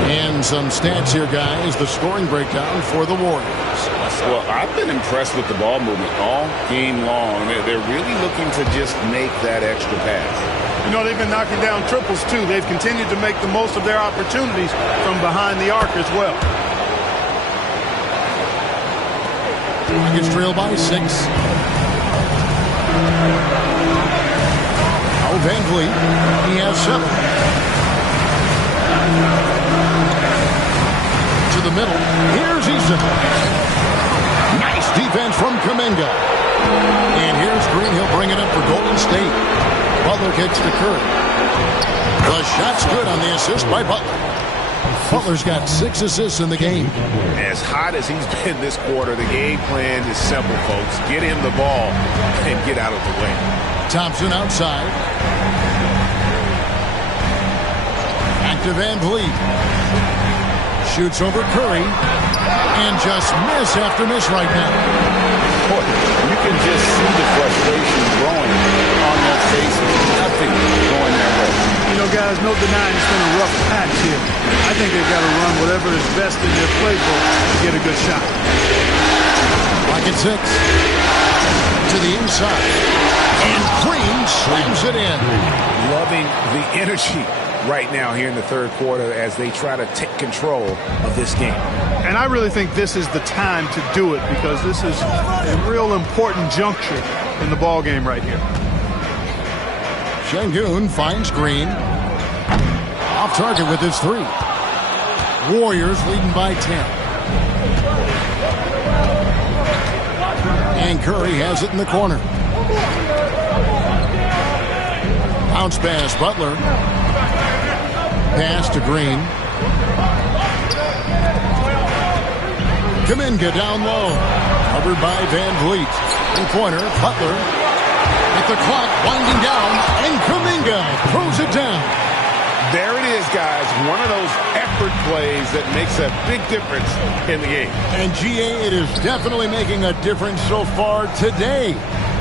And some stats here, guys. The scoring breakdown for the Warriors. Well, I've been impressed with the ball movement all game long. They're really looking to just make that extra pass. You know, they've been knocking down triples, too. They've continued to make the most of their opportunities from behind the arc as well. Rockets trail by 6. Oh, Van Vliet. He has 7. To the middle. Here's Eason. Nice defense from Kuminga. And here's Green. He'll bring it up for Golden State. Butler kicks to Curry. The shot's good on the assist by Butler. Butler's got 6 assists in the game. As hot as he's been this quarter, the game plan is simple, folks. Get him the ball and get out of the way. Thompson outside. Back to Van Vliet. Shoots over Curry. And just miss after miss right now. Boy, you can just see the frustration growing on their faces. Nothing going their way. You know, guys, no denying it's been a rough patch here. I think they've got to run whatever is best in their playbook to get a good shot. Rocket 6. To the inside. And Green slams it in. Loving the energy right now here in the third quarter as they try to take control of this game. And I really think this is the time to do it because this is a real important juncture in the ball game right here. Şengün finds Green. Off target with his 3. Warriors leading by 10. And Curry has it in the corner. Bounce pass, Butler. Pass to Green. Kuminga down low. Covered by Van Vliet. Three-pointer, Butler. With the clock winding down, and Kuminga throws it down. There it is, guys. One of those effort plays that makes a big difference in the game. And, GA, it is definitely making a difference so far today.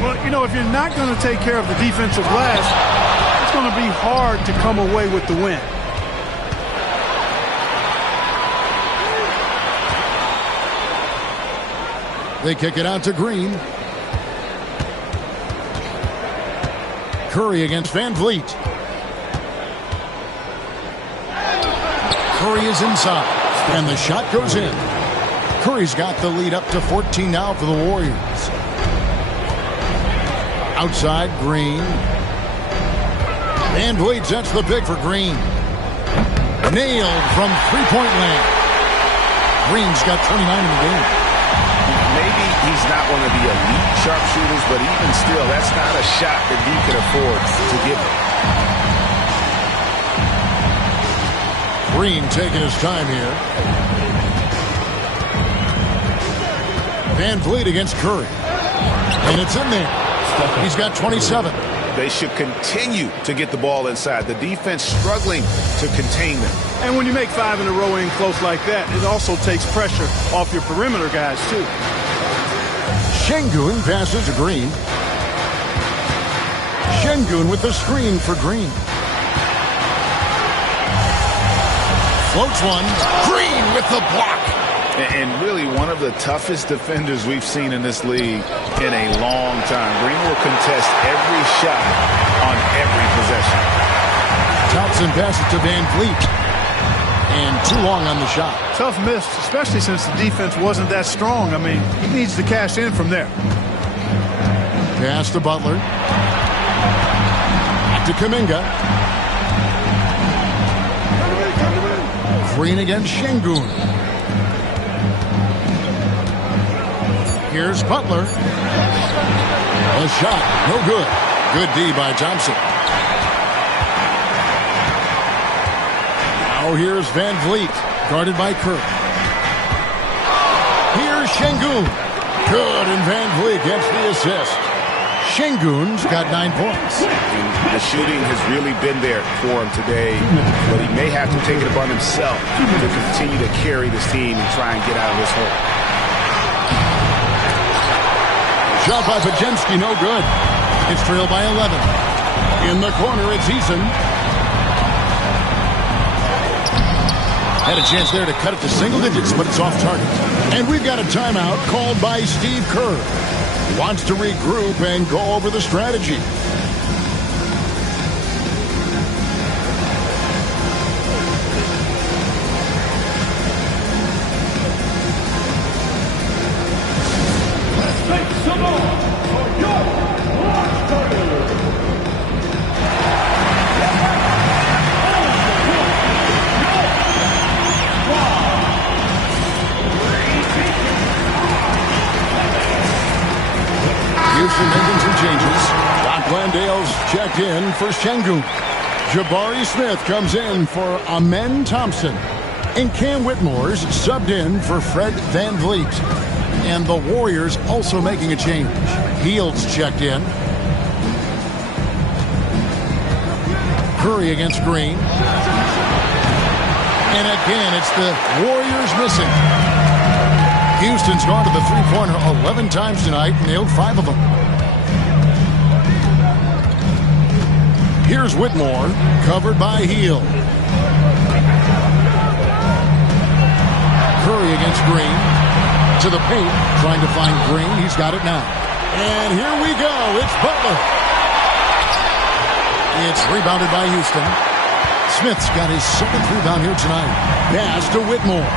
Well, you know, if you're not going to take care of the defensive glass, it's going to be hard to come away with the win. They kick it out to Green. Curry against Van Vliet. Curry is inside, and the shot goes in. Curry's got the lead up to 14 now for the Warriors. Outside, Green. Van Vliet sets the pick for Green. Nailed from three-point land. Green's got 29 in the game. Maybe he's not one of the elite sharpshooters, but even still, that's not a shot that he can afford to give him. Green taking his time here. Van Vliet against Curry. And it's in there. He's got 27. They should continue to get the ball inside. The defense struggling to contain them. And when you make 5 in a row in close like that, it also takes pressure off your perimeter guys, too. Şengün passes to Green. Şengün with the screen for Green. Floats one. Green with the block. And really one of the toughest defenders we've seen in this league in a long time. Green will contest every shot on every possession. Thompson passes to Van Vliet. And too long on the shot. Tough miss, especially since the defense wasn't that strong. I mean, he needs to cash in from there. Pass to Butler. Back to Kuminga. Green against Şengün. Here's Butler. A shot, no good. Good D by Thompson. Now here's Van Vliet, guarded by Kirk. Here's Şengün. Good, and Van Vliet gets the assist. Şengün's got 9 points. The shooting has really been there for him today, but he may have to take it upon himself to continue to carry this team and try and get out of this hole. Shot by Podziemski, no good. It's trailed by 11. In the corner, it's Eason. Had a chance there to cut it to single digits, but it's off target. And we've got a timeout called by Steve Kerr. Wants to regroup and go over the strategy. Making some changes. Doc Landale's checked in for Şengün. Jabari Smith comes in for Amen Thompson. And Cam Whitmore's subbed in for Fred Van Vliet. And the Warriors also making a change. Hield's checked in. Curry against Green. And again, it's the Warriors missing. Houston's gone to the three-pointer 11 times tonight, nailed 5 of them. Here's Whitmore, covered by Hield. Curry against Green. To the paint, trying to find Green. He's got it now. And here we go. It's Butler. It's rebounded by Houston. Smith's got his 7th rebound here tonight. Pass to Whitmore.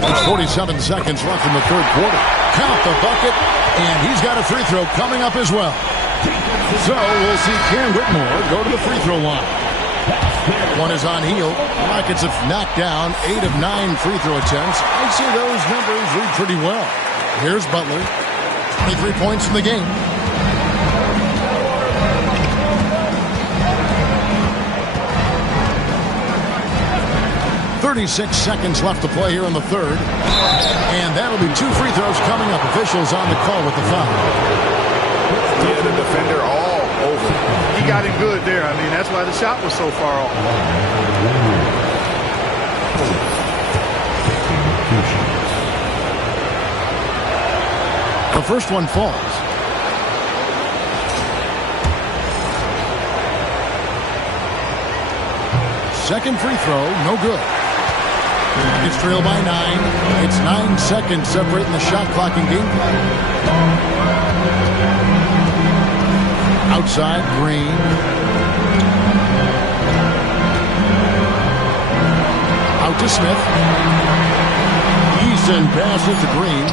It's 47 seconds left in the third quarter. Count the bucket, and he's got a free throw coming up as well. So we'll see Cam Whitmore go to the free throw line. One is on Hield. Rockets have knocked down 8 of 9 free throw attempts. I'd say those numbers read pretty well. Here's Butler. 23 points in the game. 36 seconds left to play here in the third. And that'll be 2 free throws coming up. Officials on the call with the foul. Yeah, the defender all over. He got it good there. I mean, that's why the shot was so far off. The first one falls. Second free throw, no good. It's trailed by 9. It's 9 seconds separating the shot clock and game clock. Outside, Green. Out to Smith. Eason passes to Green.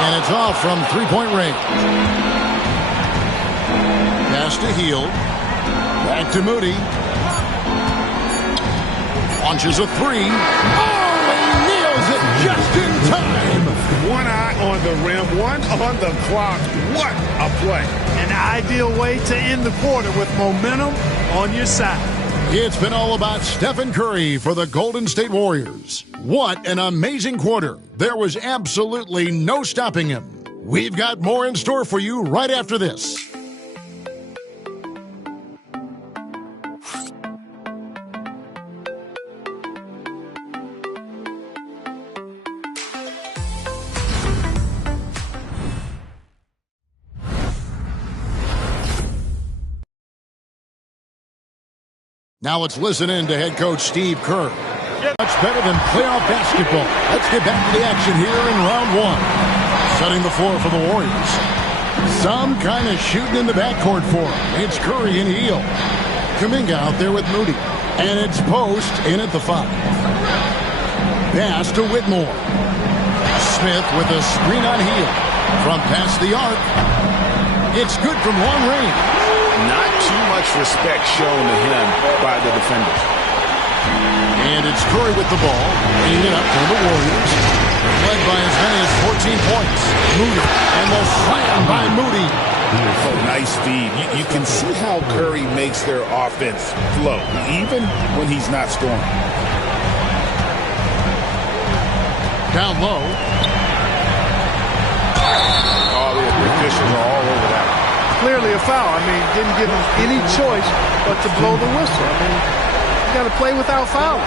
And it's off from three-point range. Pass to Hield. Back to Moody. Launches a 3. Oh, he nails it just in time. One eye on the rim, one on the clock. What a play. An ideal way to end the quarter with momentum on your side. It's been all about Stephen Curry for the Golden State Warriors. What an amazing quarter. There was absolutely no stopping him. We've got more in store for you right after this. Now let's listen in to head coach Steve Kerr. Much better than playoff basketball. Let's get back to the action here in round 1. Setting the floor for the Warriors. Some kind of shooting in the backcourt for him. It's Curry and Hield. Kuminga out there with Moody. And it's Post in at the 5. Pass to Whitmore. Smith with a screen on Hield. From past the arc. It's good from long range. Not too much respect shown to him by the defenders. And it's Curry with the ball, bringing it up for the Warriors. Led by as many as 14 points. Moody, and the slam by Moody. Oh, nice feed. You can see how Curry makes their offense flow, even when he's not scoring. Down low. Oh, the officials are all over that. Clearly a foul. I mean, didn't give him any choice but to blow the whistle. I mean, you got to play without fouling.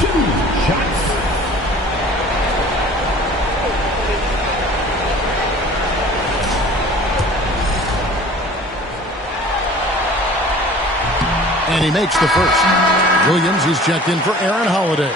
Two shots. And he makes the first. Williams is checked in for Aaron Holiday.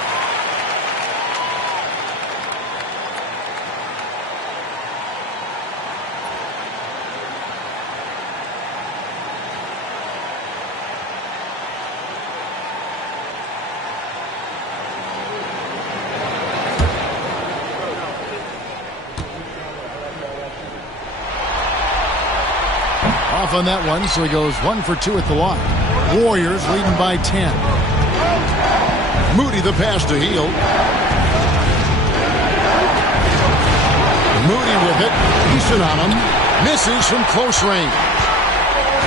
Off on that one, so he goes 1 for 2 at the line. Warriors leading by 10. Moody the pass to Hield. Moody with it. Eason on him. Misses from close range.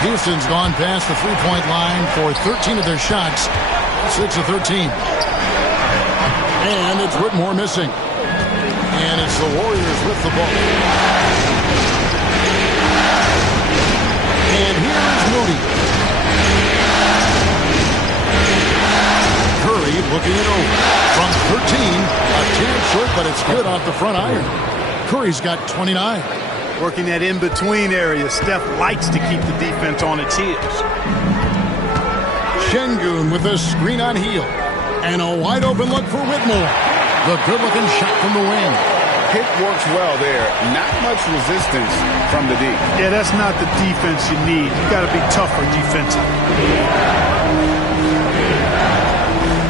Houston's gone past the three-point line for 13 of their shots. 6 of 13. And it's Whitmore missing. And it's the Warriors with the ball. And here is Moody. Curry looking it over. From 13, a tad short, but it's good off the front iron. Curry's got 29. Working that in-between area. Steph likes to keep the defense on its heels. Şengün with a screen on Hield. And a wide-open look for Whitmore. The good-looking shot from the wing. Pick works well there. Not much resistance from the D. Yeah, that's not the defense you need. You got to be tougher defensively.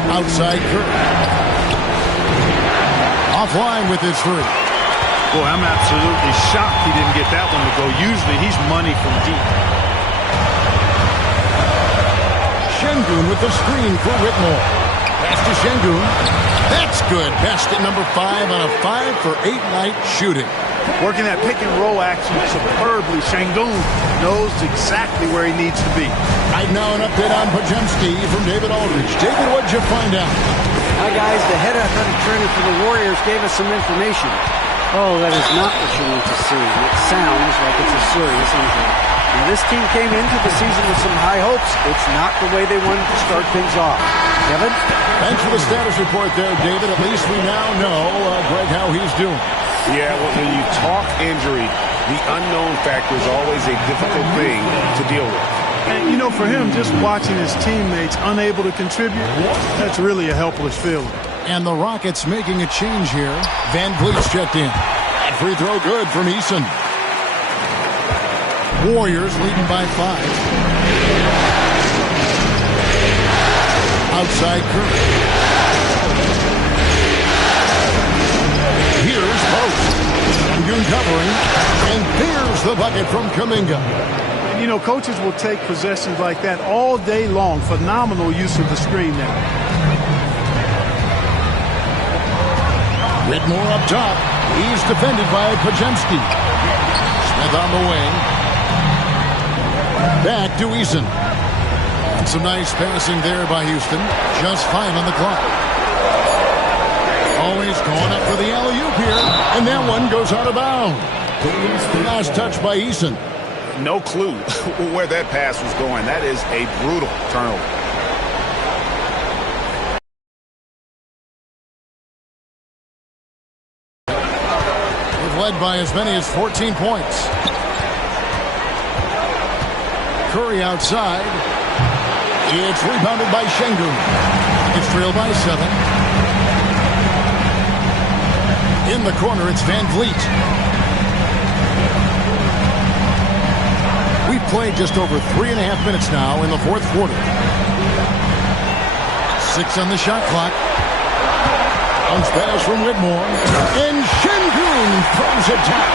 Outside Curry. Offline with his 3. Boy, I'm absolutely shocked he didn't get that one to go. Usually he's money from deep. Şengün with the screen for Whitmore. Pass to Şengün. That's good. Basket number 5 on a 5 for 8 night shooting. Working that pick and roll action superbly. Şengün knows exactly where he needs to be. Right now an update on Podziemski from David Aldridge. David, what'd you find out? Hi, guys. The head athletic trainer for the Warriors gave us some information. Oh, that is not what you need to see. It sounds like it's a serious injury. And this team came into the season with some high hopes. It's not the way they wanted to start things off. Kevin? Thanks for the status report there, David. At least we now know, Greg, how he's doing. Yeah, well, when you talk injury, the unknown factor is always a difficult thing to deal with. And, you know, for him, just watching his teammates unable to contribute, that's really a helpless feeling. And the Rockets making a change here. Van Vliet's checked in. That free throw good from Eason. Warriors leading by 5. Outside Curry. Here's Post. Şengün covering. And there's the bucket from Kuminga. You know, coaches will take possessions like that all day long. Phenomenal use of the screen there. Whitmore up top. He's defended by Podziemski. Smith on the wing. Back to Eason. And some nice passing there by Houston. Just 5 on the clock. Always going up for the alley-oop here. And that one goes out of bounds. Last touch by Eason. No clue where that pass was going. That is a brutal turnover. They've led by as many as 14 points. Curry outside. It's rebounded by Şengün. It's trailed by 7. In the corner, it's Van Vliet. We've played just over 3.5 minutes now in the fourth quarter. 6 on the shot clock. Bounce pass from Whitmore. And Şengün throws it down.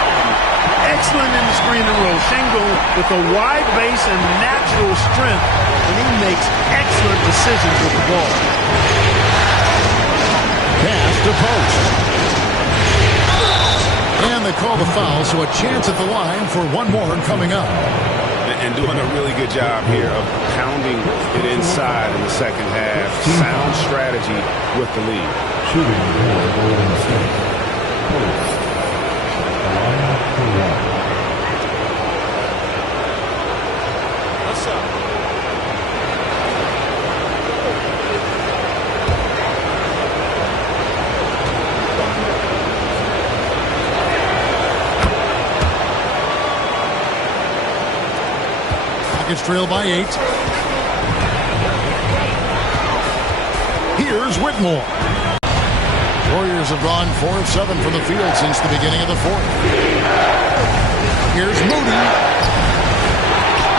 Excellent in the screen and roll. Şengün with a wide base and natural strength, and he makes excellent decisions with the ball. Pass to Post. And they call the foul, so a chance at the line for one more coming up. And doing a really good job here of pounding it inside in the second half. Sound strategy with the lead. Shooting for Golden State. Post. What's up? Rockets trail by 8. Here's Whitmore. Warriors have gone 4 of 7 from the field since the beginning of the fourth. Here's Moody.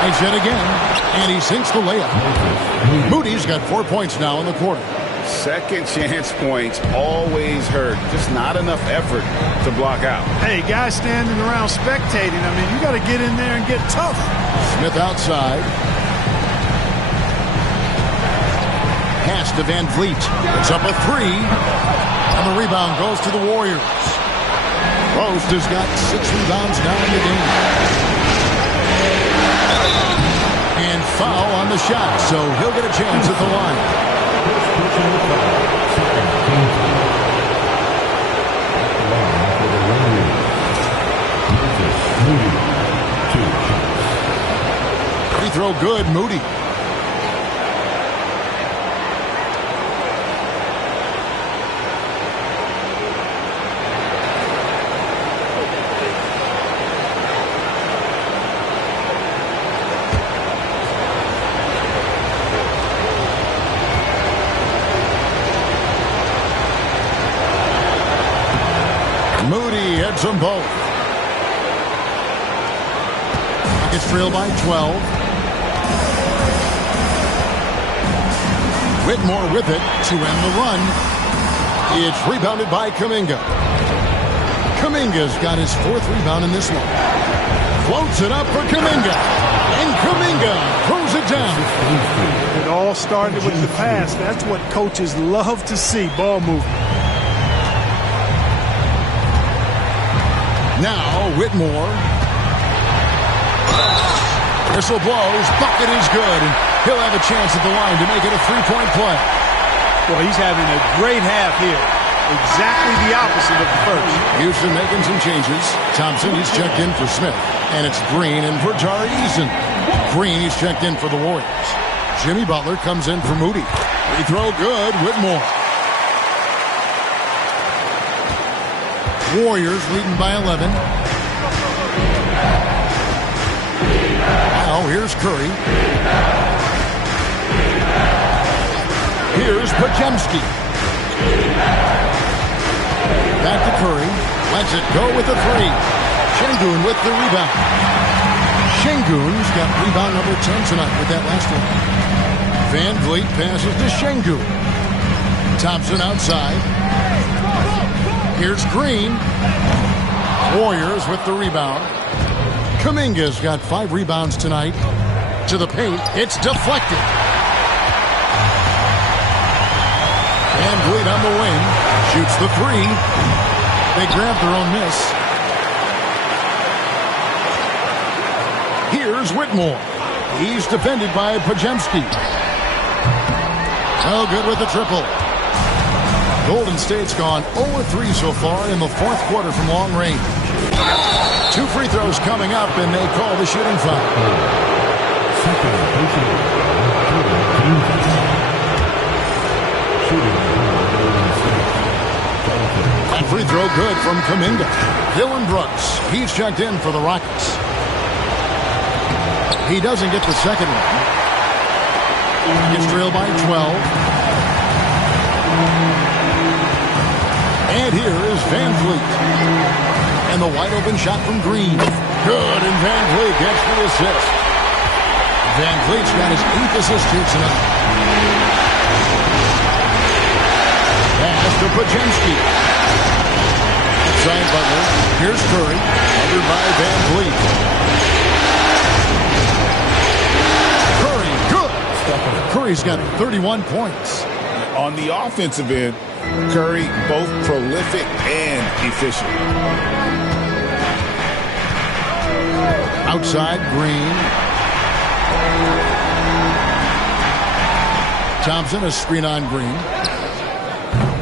Nice hit again, and he sinks the layup. Moody's got 4 points now in the quarter. Second chance points always hurt. Just not enough effort to block out. Hey, guys standing around spectating. I mean, you got to get in there and get tough. Smith outside. Pass to Van Vliet. It's up a 3. And the rebound goes to the Warriors. Post has got 6 rebounds now in the game. And foul on the shot, so he'll get a chance at the line. Free throw good, Moody. Moody hits them both. Rockets trail by 12. Whitmore with it to end the run. It's rebounded by Kuminga. Kuminga's got his 4th rebound in this one. Floats it up for Kuminga. And Kuminga throws it down. It all started with the pass. That's what coaches love to see, ball movement. Now Whitmore. Whistle blows. Bucket is good. And he'll have a chance at the line to make it a three-point play. Well, he's having a great half here. Exactly the opposite of the first. Houston making some changes. Thompson, he's checked in for Smith. And it's Green in for Tari Eason. Green, he's checked in for the Warriors. Jimmy Butler comes in for Moody. Free throw good. Whitmore. Warriors leading by 11. Now here's Curry. Here's Podziemski. Back to Curry. Lets it go with the three. Şengün with the rebound. Şengün's got rebound number 10 tonight with that last one. Van Vliet passes to Şengün. Thompson outside. Here's Green. Warriors with the rebound. Kuminga's got 5 rebounds tonight. To the paint. It's deflected. Van Vliet on the wing. Shoots the three. They grab their own miss. Here's Whitmore. He's defended by Podziemski. Oh, good with the triple. Golden State's gone 0-3 so far in the fourth quarter from long range. 2 free throws coming up, and they call the shooting foul. That free throw good from Kuminga. Dylan Brooks, he's checked in for the Rockets. He doesn't get the second one. Gets trailed by 12. And here is Van Vliet. And the wide open shot from Green. Good, and Van Vliet gets the assist. Van Vliet's got his 8th assist here tonight. Pass to Podziemski. Outside Butler. Here's Curry. Covered by Van Vliet. Curry, good. Curry's got 31 points. On the offensive end, Curry both prolific and efficient. Outside, Green. Thompson, a screen on Green.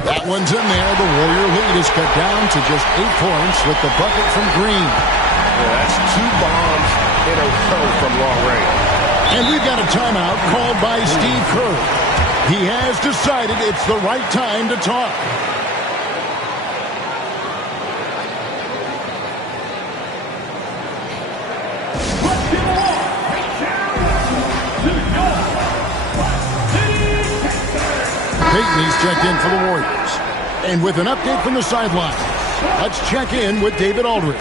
That one's in there. The Warrior lead is cut down to just 8 points with the bucket from Green. Well, that's 2 bombs in a row from long range. And we've got a timeout called by Steve Kerr. He has decided it's the right time to talk. Payton, he's checked in for the Warriors. And with an update from the sidelines, let's check in with David Aldridge.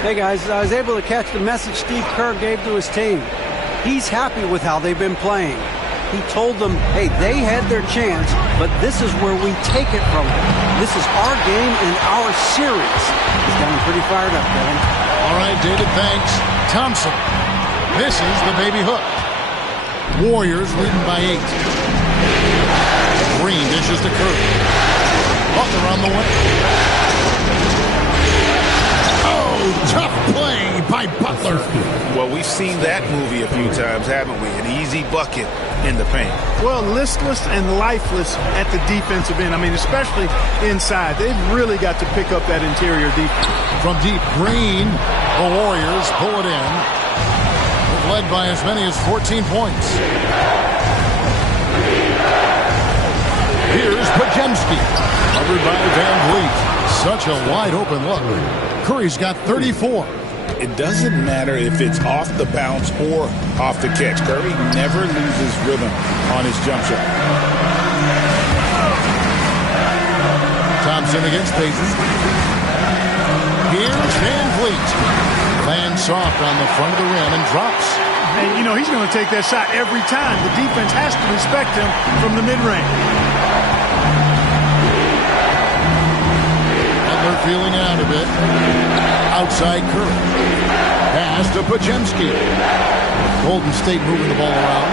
Hey guys, I was able to catch the message Steve Kerr gave to his team. He's happy with how they've been playing. He told them, hey, they had their chance, but this is where we take it from them. This is our game and our series. He's got him pretty fired up, Kevin. All right, David, thanks. Thompson misses the baby hook. Warriors leading by 8. Green dishes to Curry. Butler on the way. Oh, tough play by Butler. Well, we've seen that movie a few times, haven't we? An easy bucket in the paint. Well, listless and lifeless at the defensive end. I mean, especially inside. They've really got to pick up that interior defense. From deep, Green. The Warriors pull it in. They've led by as many as 14 points. Here's Podziemski. Covered by Van Vliet. Such a wide open look. Curry's got 34. It doesn't matter if it's off the bounce or off the catch. Curry never loses rhythm on his jump shot. Thompson against Payton. Here's Van Vliet. Lands soft on the front of the rim and drops. And, you know, he's going to take that shot every time. The defense has to respect him from the mid-range. Butler feeling it out a bit. Outside Curry. Pass to Podziemski. Golden State moving the ball around.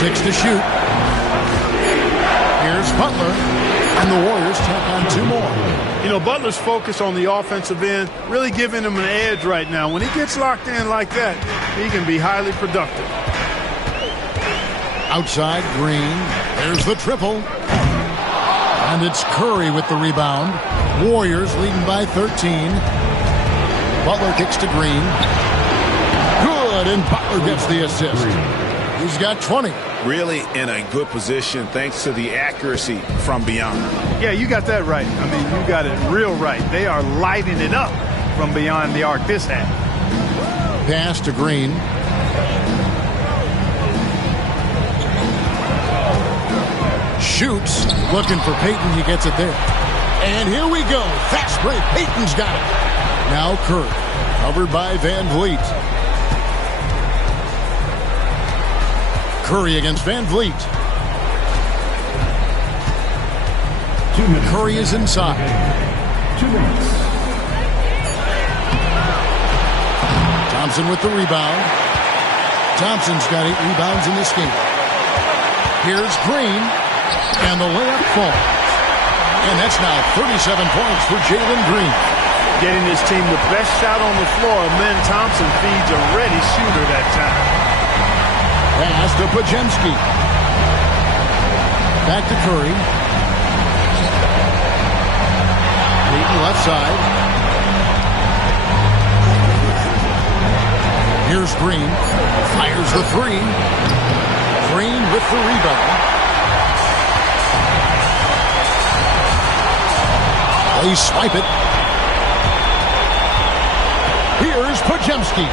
6 to shoot. Here's Butler. And the Warriors tack on 2 more. You know, Butler's focus on the offensive end really giving him an edge right now. When he gets locked in like that, he can be highly productive. Outside, Green. There's the triple. And it's Curry with the rebound. Warriors leading by 13. Butler kicks to Green. Good, and Butler gets the assist. He's got 20. Really in a good position thanks to the accuracy from beyond. Yeah, you got that right. I mean, you got it real right. They are lighting it up from beyond the arc this half. Pass to Green. Shoots. Looking for Payton. He gets it there. And here we go. Fast break. Payton's got it. Now Curry. Covered by Van Vliet. Curry against Van Vliet. 2 minutes. Curry is inside. 2 minutes. Thompson with the rebound. Thompson's got 8 rebounds in this game. Here's Green. And the layup falls. And that's now 37 points for Jalen Green. Getting his team the best shot on the floor. Lynn Thompson feeds a ready shooter that time. Pass to Podziemski. Back to Curry. Payton left side. Here's Green. Fires the 3. Green with the rebound. They swipe it. Here's Podziemski.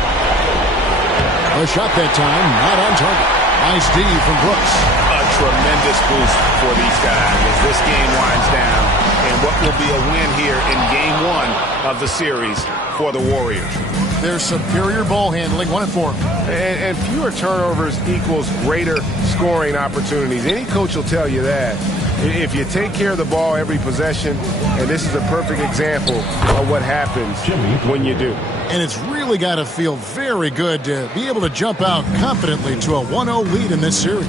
A shot that time, not on target. Nice D from Brooks. A tremendous boost for these guys as this game winds down. And what will be a win here in Game 1 of the series for the Warriors. Their superior ball handling, 1-4. And fewer turnovers equals greater scoring opportunities. Any coach will tell you that. If you take care of the ball every possession, and this is a perfect example of what happens when you do. And it's really got to feel very good to be able to jump out confidently to a 1-0 lead in this series.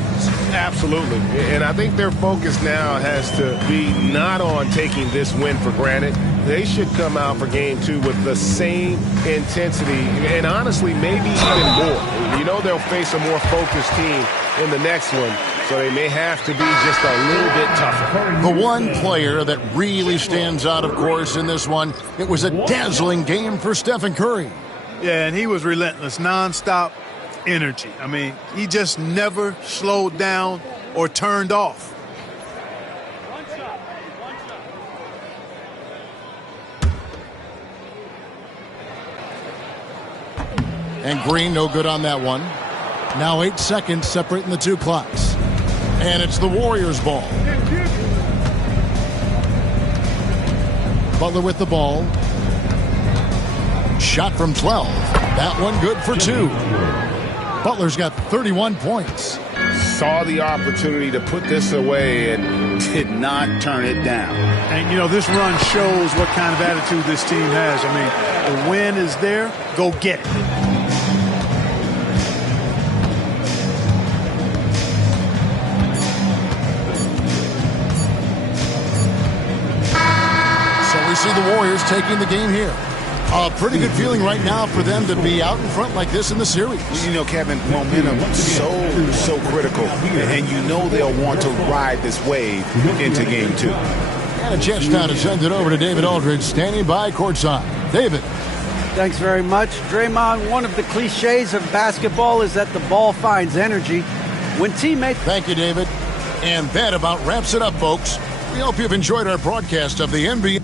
Absolutely. And I think their focus now has to be not on taking this win for granted. They should come out for Game 2 with the same intensity and honestly maybe even more. You know they'll face a more focused team in the next one, so they may have to be just a little bit tougher. The one player that really stands out, of course, in this one, it was a dazzling game for Stephen Curry. Yeah, and he was relentless, nonstop energy. I mean, he just never slowed down or turned off. And Green, no good on that one. Now 8 seconds separating the two clocks. And it's the Warriors' ball. Butler with the ball. Shot from 12. That one good for 2. Butler's got 31 points. Saw the opportunity to put this away and did not turn it down. And, you know, this run shows what kind of attitude this team has. I mean, the win is there. Go get it. See the Warriors taking the game here. A pretty good feeling right now for them to be out in front like this in the series. You know, Kevin, momentum so critical, and you know they'll want to ride this wave into Game 2. And a chance now to send it over to David Aldridge, standing by courtside. David. Thanks very much. Draymond, one of the cliches of basketball is that the ball finds energy when teammates... Thank you, David. And that about wraps it up, folks. We hope you've enjoyed our broadcast of the NBA.